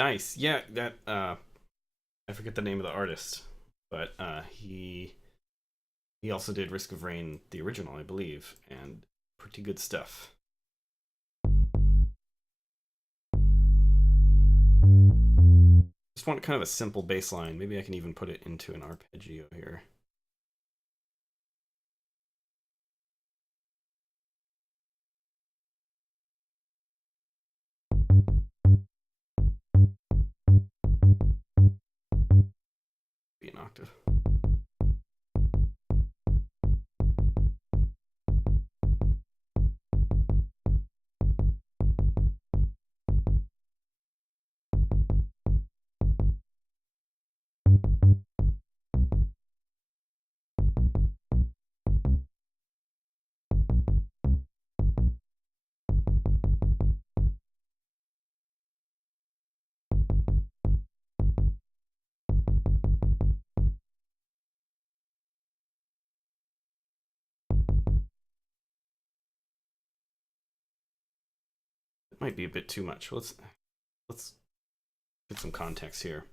Nice. Yeah, that I forget the name of the artist, but he also did Risk of Rain, the original, I believe, and pretty good stuff. Just want kind of a simple bass line. Maybe I can even put it into an arpeggio here. Be an octave. It might be a bit too much. Let's get some context here.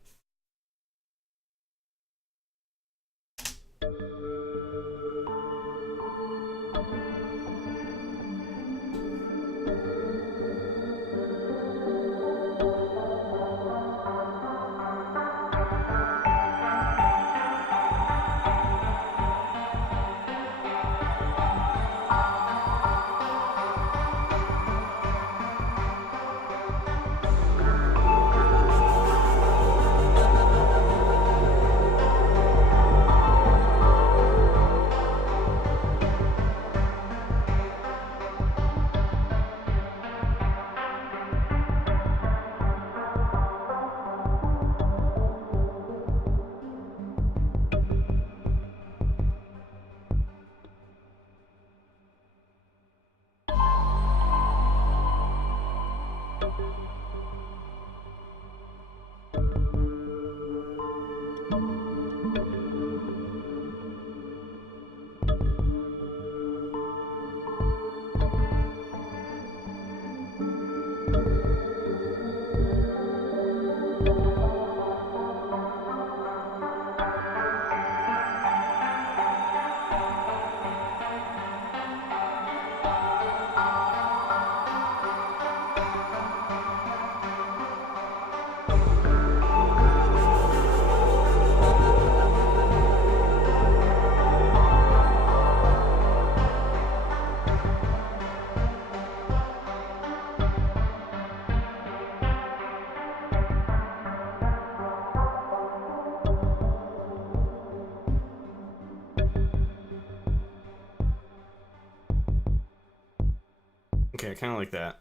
Okay, I kind of like that.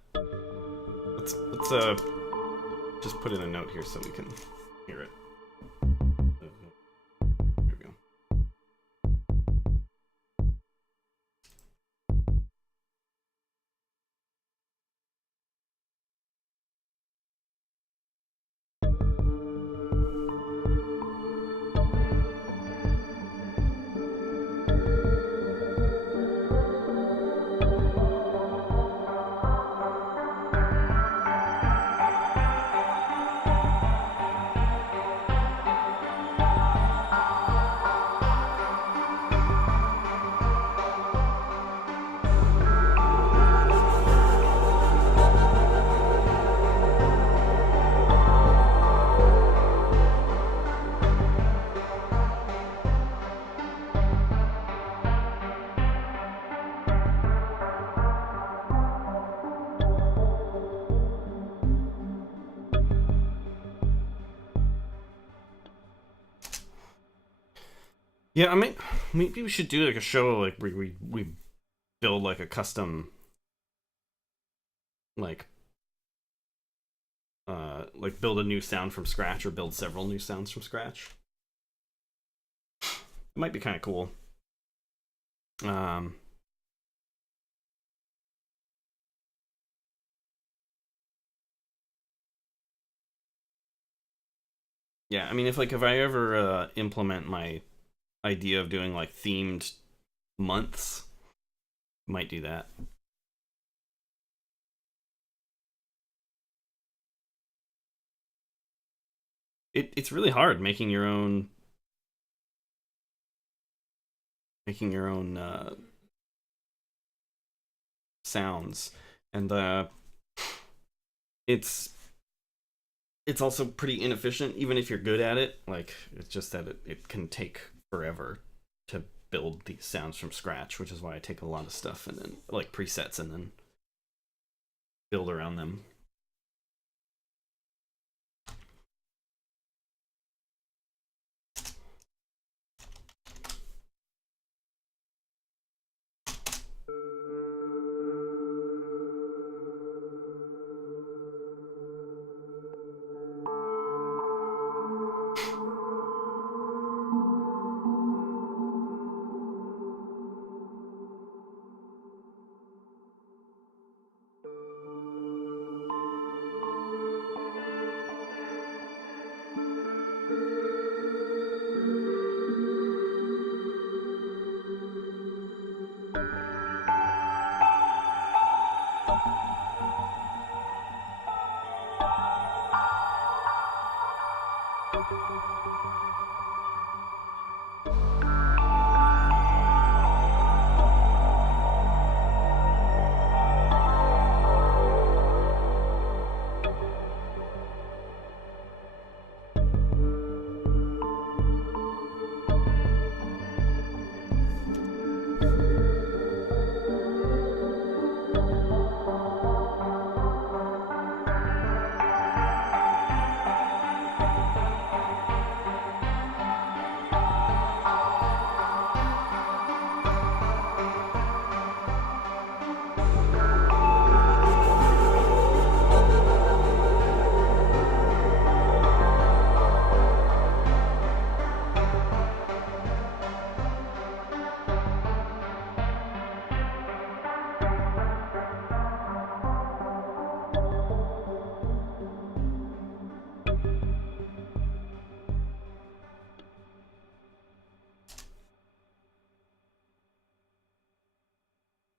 Let's just put in a note here so we can hear it. There we go. Yeah, I mean, maybe we should do like a show like we build like a custom like like build a new sound from scratch or build several new sounds from scratch. It might be kind of cool. Yeah, I mean, if I ever implement my idea of doing like themed months, might do that. it's really hard making your own sounds, and it's it's also pretty inefficient, even if you're good at it. Like, it's just that it can take forever to build these sounds from scratch, which is why I take a lot of stuff and then like presets and then build around them.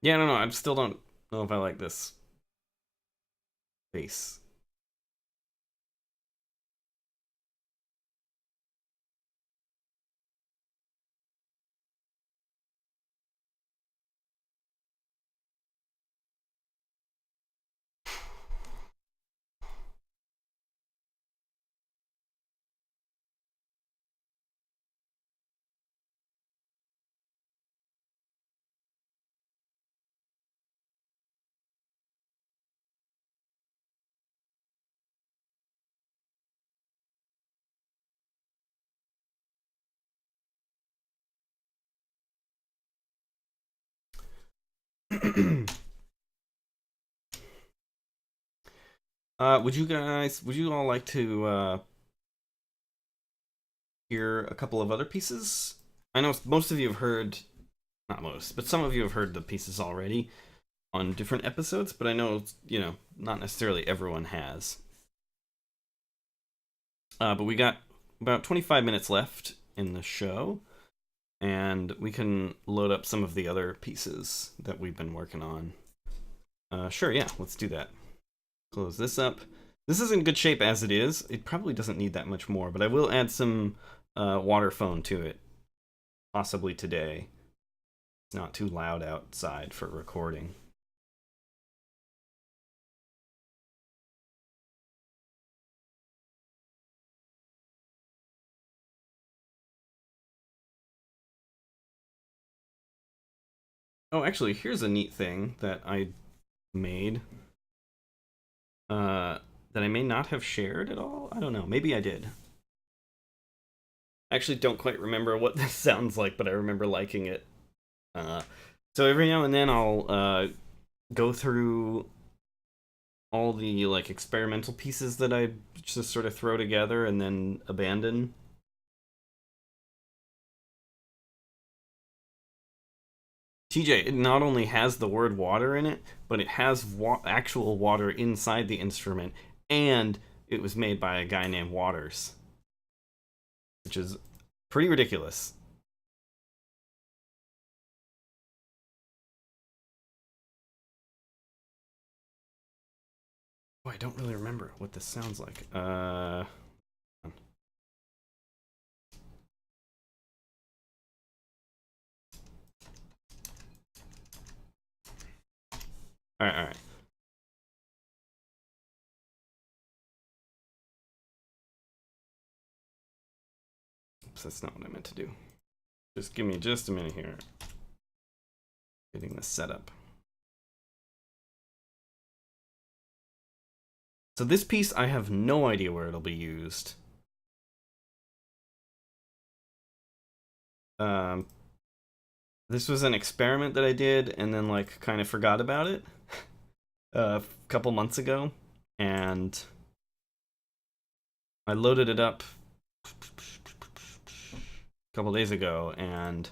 Yeah, I don't know. I still don't know if I like this bass. Would you all like to hear a couple of other pieces? I know most of you have heard, not most, but some of you have heard the pieces already on different episodes, but I know, not necessarily everyone has. But we got about 25 minutes left in the show, and we can load up some of the other pieces that we've been working on. Sure, yeah, let's do that. Close this up. This is in good shape as it is. It probably doesn't need that much more, but I will add some water phone to it, possibly today. It's not too loud outside for recording. Oh, actually, here's a neat thing that I made that I may not have shared at all. I don't know. Maybe I did. I actually don't quite remember what this sounds like, but I remember liking it. So every now and then I'll go through all the like experimental pieces that I just sort of throw together and then abandon. TJ, it not only has the word water in it, but it has actual water inside the instrument, and it was made by a guy named Waters, which is pretty ridiculous. Oh, I don't really remember what this sounds like. All right, all right. Oops, that's not what I meant to do. Just give me just a minute here. Getting this set up. So this piece, I have no idea where it'll be used. This was an experiment that I did and then like kind of forgot about it a couple months ago, and I loaded it up a couple days ago and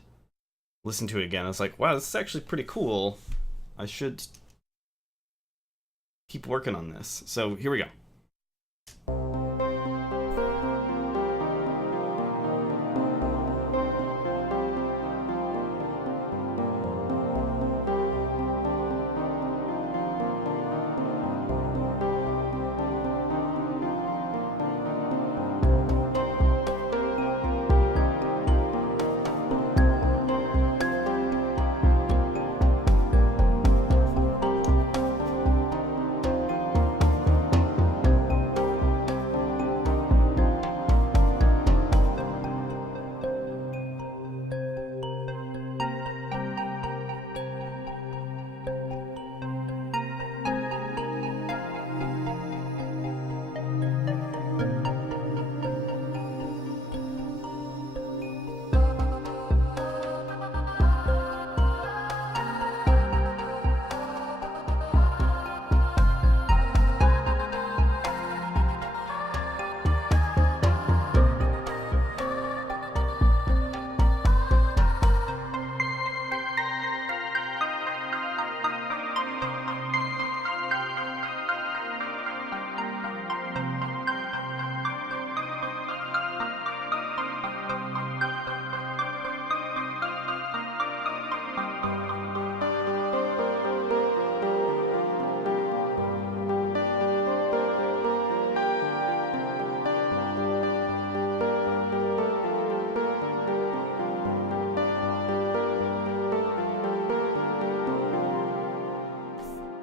listened to it again. I was like, wow, this is actually pretty cool. I should keep working on this. So here we go.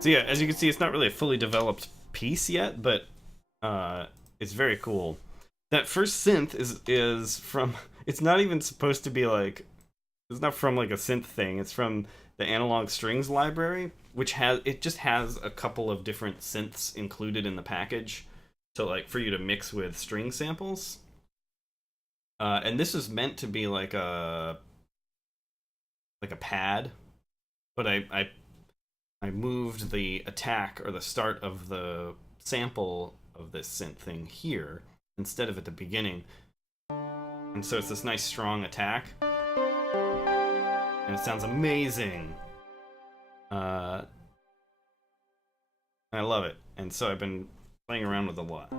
So yeah, as you can see, it's not really a fully developed piece yet, but it's very cool. That first synth is from. It's not even supposed to be like. It's not from like a synth thing. It's from the analog strings library, which just has a couple of different synths included in the package, so like for you to mix with string samples. And this is meant to be like a pad, but I moved the attack or the start of the sample of this synth thing here instead of at the beginning. And so it's this nice strong attack. And it sounds amazing. I love it. And so I've been playing around with it a lot.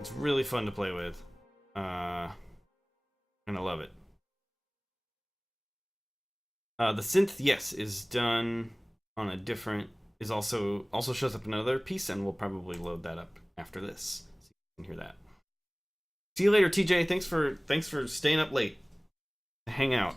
It's really fun to play with, and I love it. The synth, yes, is done on a different. Is also shows up in another piece, and we'll probably load that up after this, so you can hear that. See you later, TJ. Thanks for staying up late to hang out.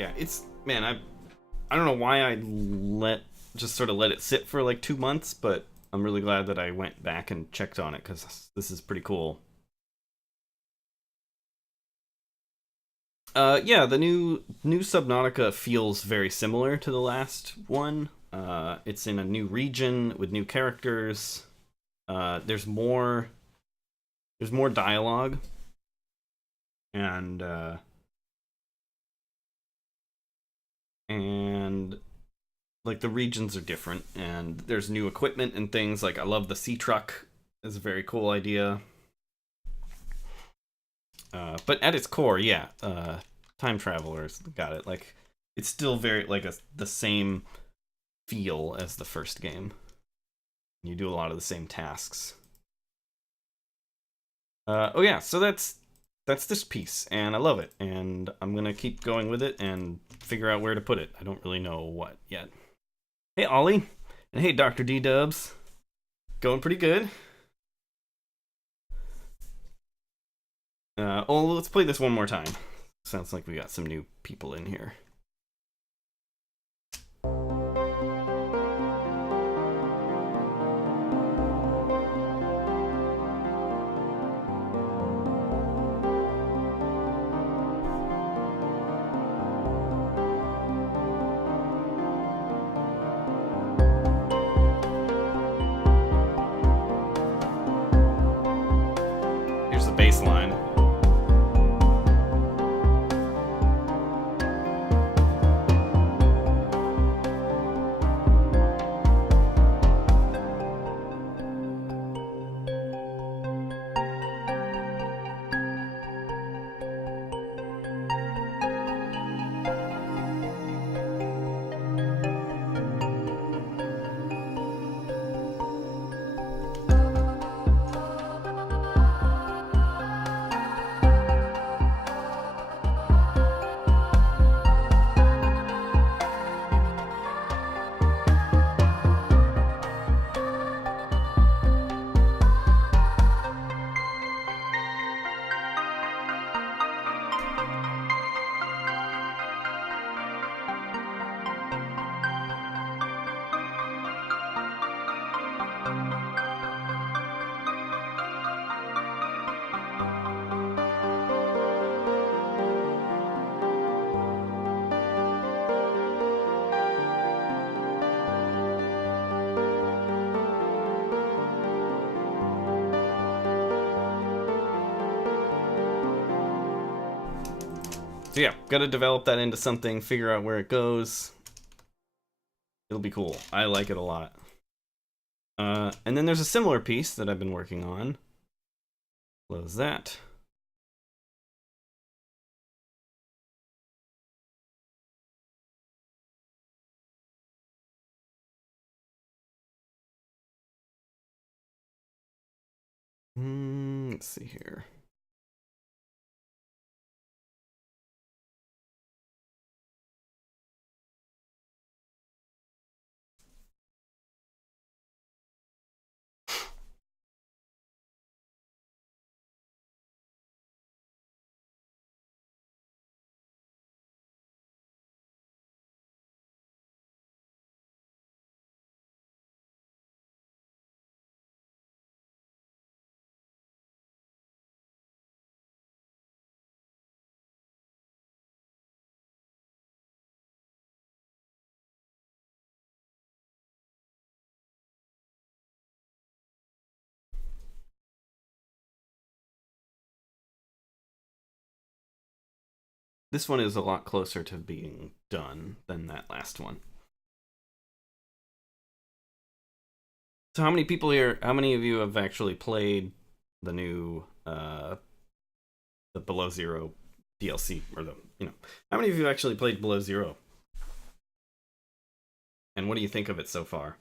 Yeah, it's man, I don't know why I just sort of let it sit for like 2 months, but I'm really glad that I went back and checked on it because this is pretty cool. Yeah, the new Subnautica feels very similar to the last one. It's in a new region with new characters. There's more dialogue, and and like the regions are different, and there's new equipment and things. Like I love the sea truck; is a very cool idea. But at its core, yeah, time travelers got it. Like it's still very like the same feel as the first game. You do a lot of the same tasks. Oh yeah, so that's this piece, and I love it, and I'm gonna keep going with it and figure out where to put it. I don't really know what yet. Hey Ollie, and hey Dr. D Dubs, going pretty good. Oh, let's play this one more time. Sounds like we got some new people in here. Here's the bass line. So yeah, gotta develop that into something, figure out where it goes. It'll be cool. I like it a lot. And then there's a similar piece that I've been working on. Close that. Let's see here. This one is a lot closer to being done than that last one. So how many people here, how many of you have actually played the new the Below Zero DLC, or how many of you actually played Below Zero? And what do you think of it so far?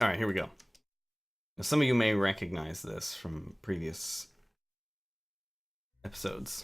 All right, here we go. Now, some of you may recognize this from previous episodes.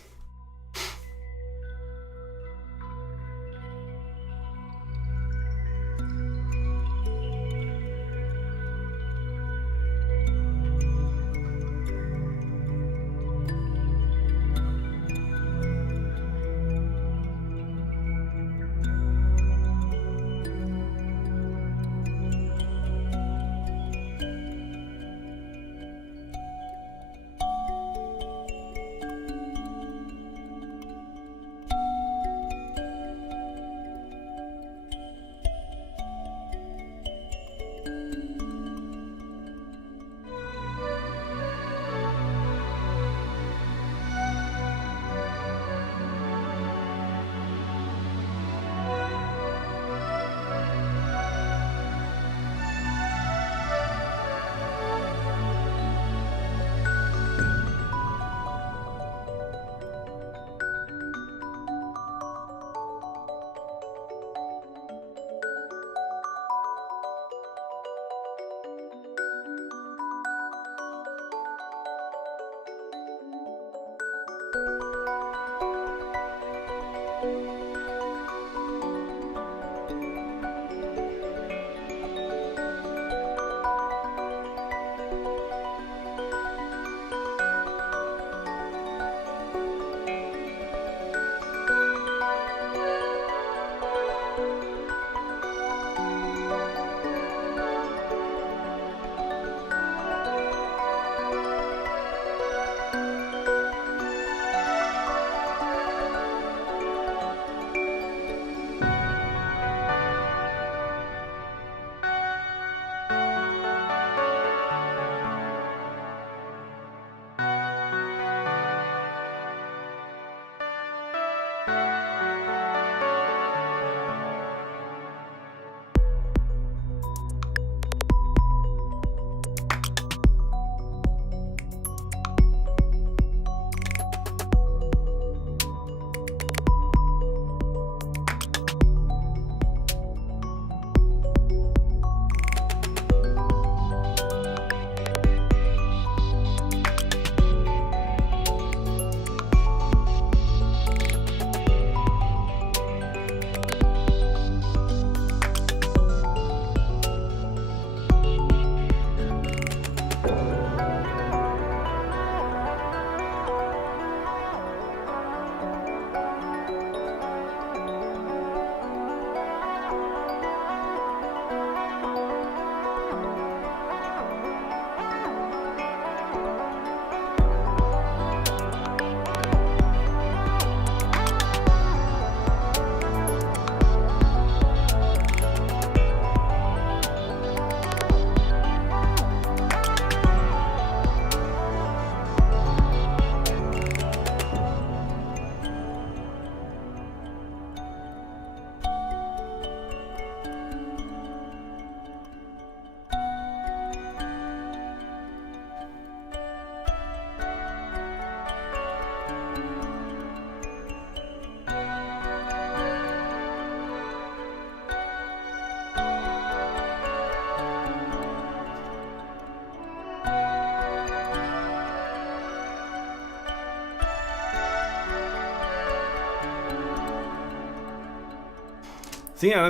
So yeah,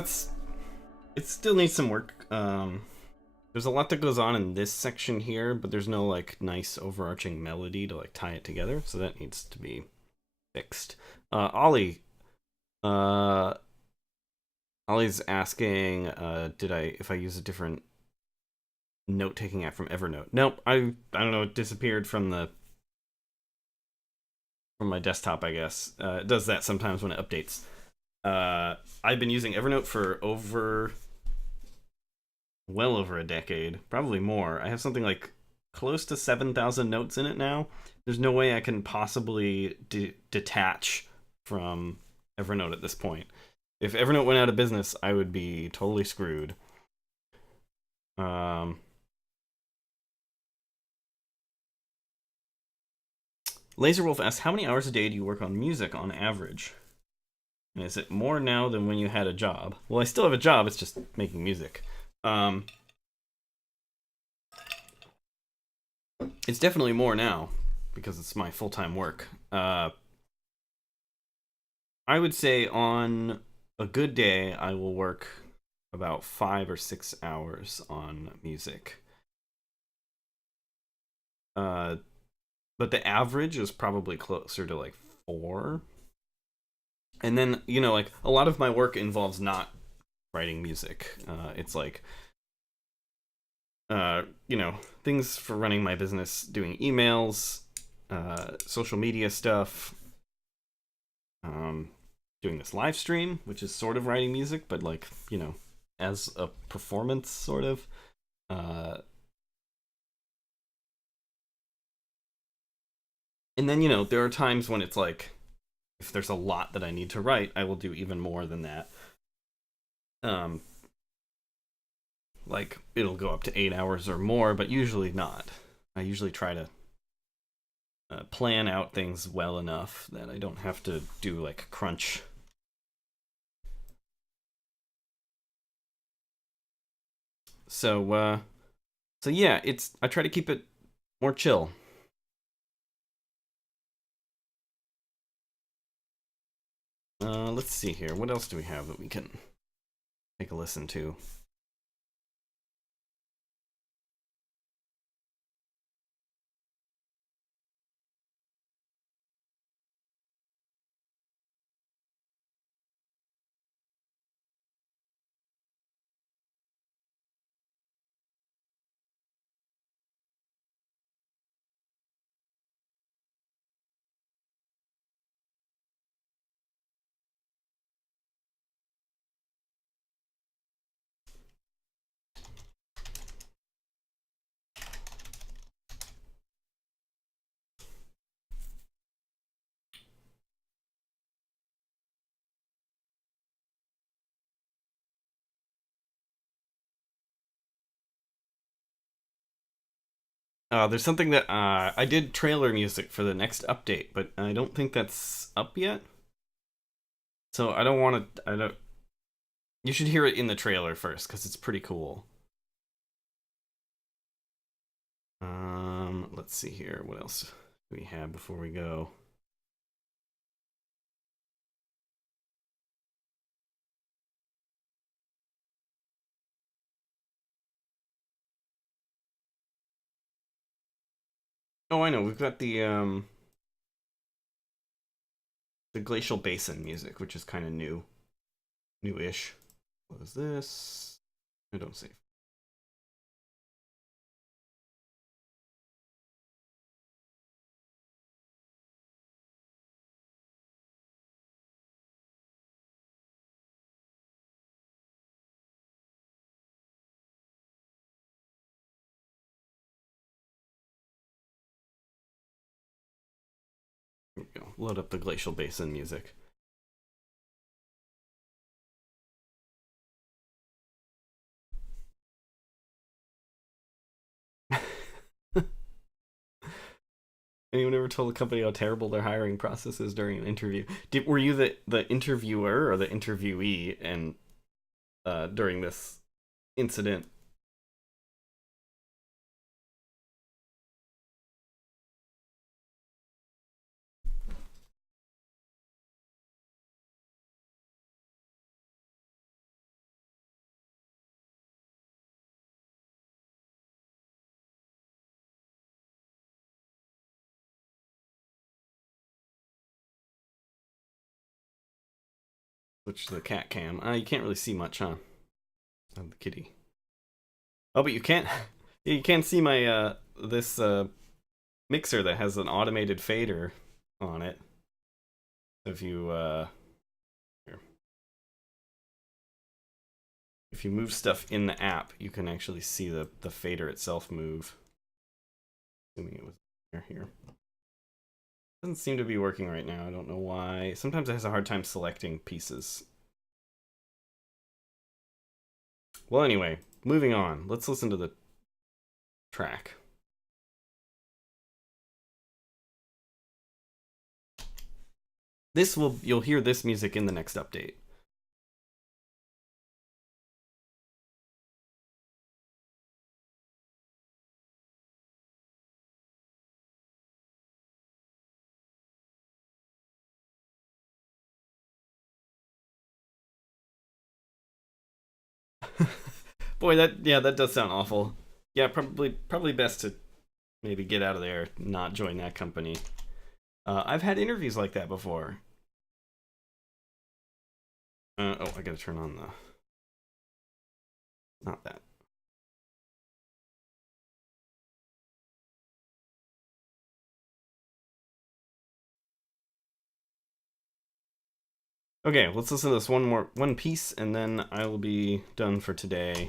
it still needs some work. There's a lot that goes on in this section here, but there's no like nice overarching melody to like tie it together, so that needs to be fixed. Ollie, Ollie's asking, if I use a different note-taking app from Evernote? Nope, I don't know. It disappeared from my desktop, I guess. It does that sometimes when it updates. I've been using Evernote for well over a decade, probably more. I have something like close to 7,000 notes in it now. There's no way I can possibly detach from Evernote at this point. If Evernote went out of business, I would be totally screwed. Laserwolf asks, how many hours a day do you work on music on average? And is it more now than when you had a job? Well, I still have a job, it's just making music. It's definitely more now because it's my full-time work. I would say on a good day, I will work about 5 or 6 hours on music. Uh, but the average is probably closer to like 4. And then, like a lot of my work involves not writing music. It's like, things for running my business, doing emails, social media stuff, um, doing this live stream, which is sort of writing music, but like, as a performance, sort of. Uh, and then, there are times when it's like, if there's a lot that I need to write, I will do even more than that. Um, like, it'll go up to 8 hours or more, but usually not. I usually try to plan out things well enough that I don't have to do like crunch. So yeah, I try to keep it more chill. Let's see here. What else do we have that we can take a listen to? There's something that I did trailer music for the next update, but I don't think that's up yet. So I don't want to. I don't. You should hear it in the trailer first because it's pretty cool. Let's see here. What else do we have before we go? Oh, I know. We've got the glacial basin music, which is kind of newish. What is this? I don't see. Here we go. Load up the glacial basin music. Anyone ever told a company how terrible their hiring process is during an interview? Were you the interviewer or the interviewee and during this incident? Switch to the cat cam. You can't really see much, huh? Of the kitty. Oh, but you can't. You can't see my this mixer that has an automated fader on it. If you here. If you move stuff in the app, you can actually see the fader itself move. Assuming it was here. Doesn't seem to be working right now. I don't know why. Sometimes it has a hard time selecting pieces. Well, anyway, moving on. Let's listen to the track. You'll hear this music in the next update. Boy, that does sound awful. Yeah, probably best to maybe get out of there, not join that company. I've had interviews like that before. Oh, I gotta turn on the... Not that. Okay, let's listen to this one piece, and then I will be done for today.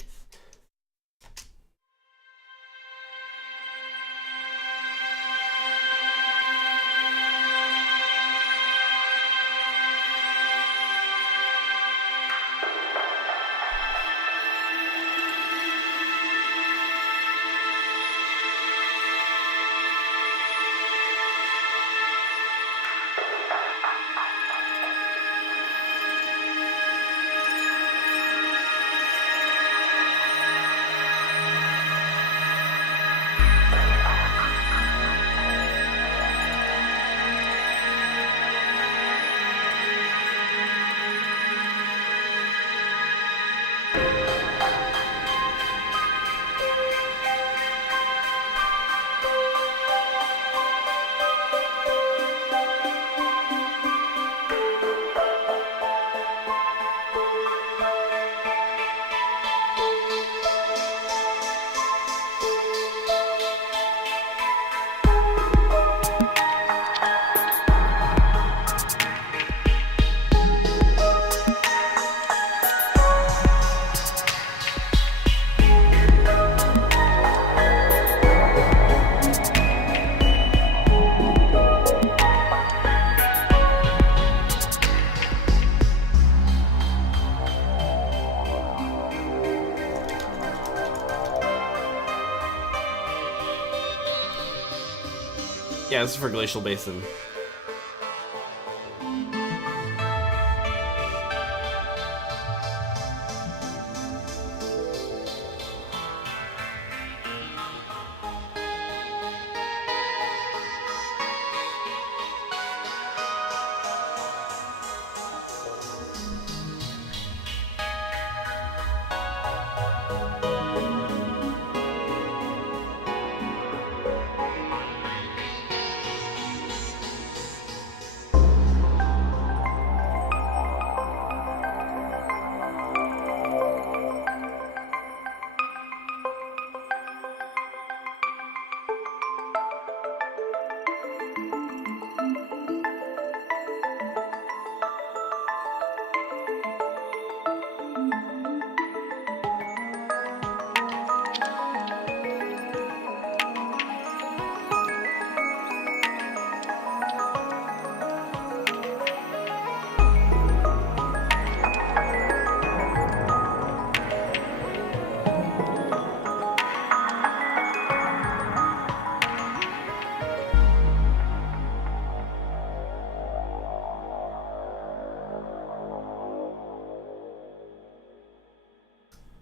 Yeah, this is for Glacial Basin.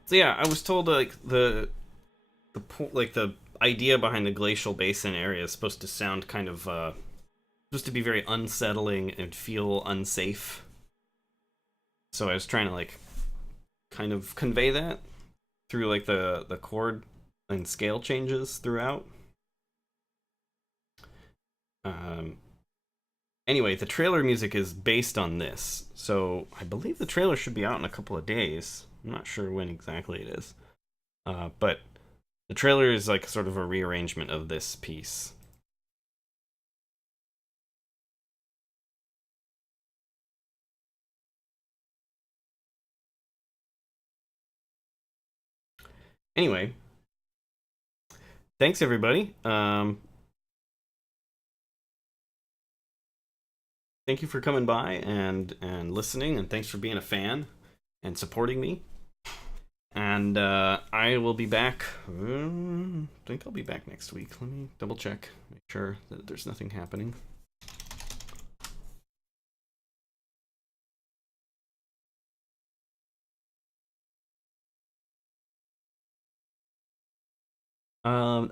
So yeah, I was told like the idea behind the glacial basin area is supposed to sound kind of supposed to be very unsettling and feel unsafe. So I was trying to like kind of convey that through like the chord and scale changes throughout. Anyway, the trailer music is based on this, so I believe the trailer should be out in a couple of days. I'm not sure when exactly it is, but the trailer is like sort of a rearrangement of this piece. Anyway, thanks everybody. Thank you for coming by and listening, and thanks for being a fan and supporting me. And I will be back. I think I'll be back next week. Let me double check, make sure that there's nothing happening.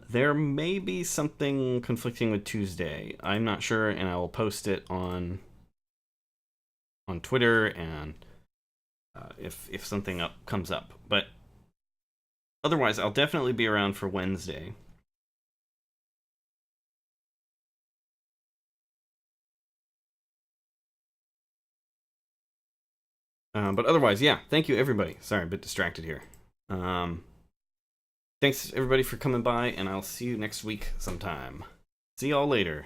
There may be something conflicting with Tuesday. I'm not sure, and I will post it on Twitter and if something comes up. But otherwise, I'll definitely be around for Wednesday. But otherwise, yeah, thank you, everybody. Sorry, a bit distracted here. Thanks, everybody, for coming by, and I'll see you next week sometime. See y'all later.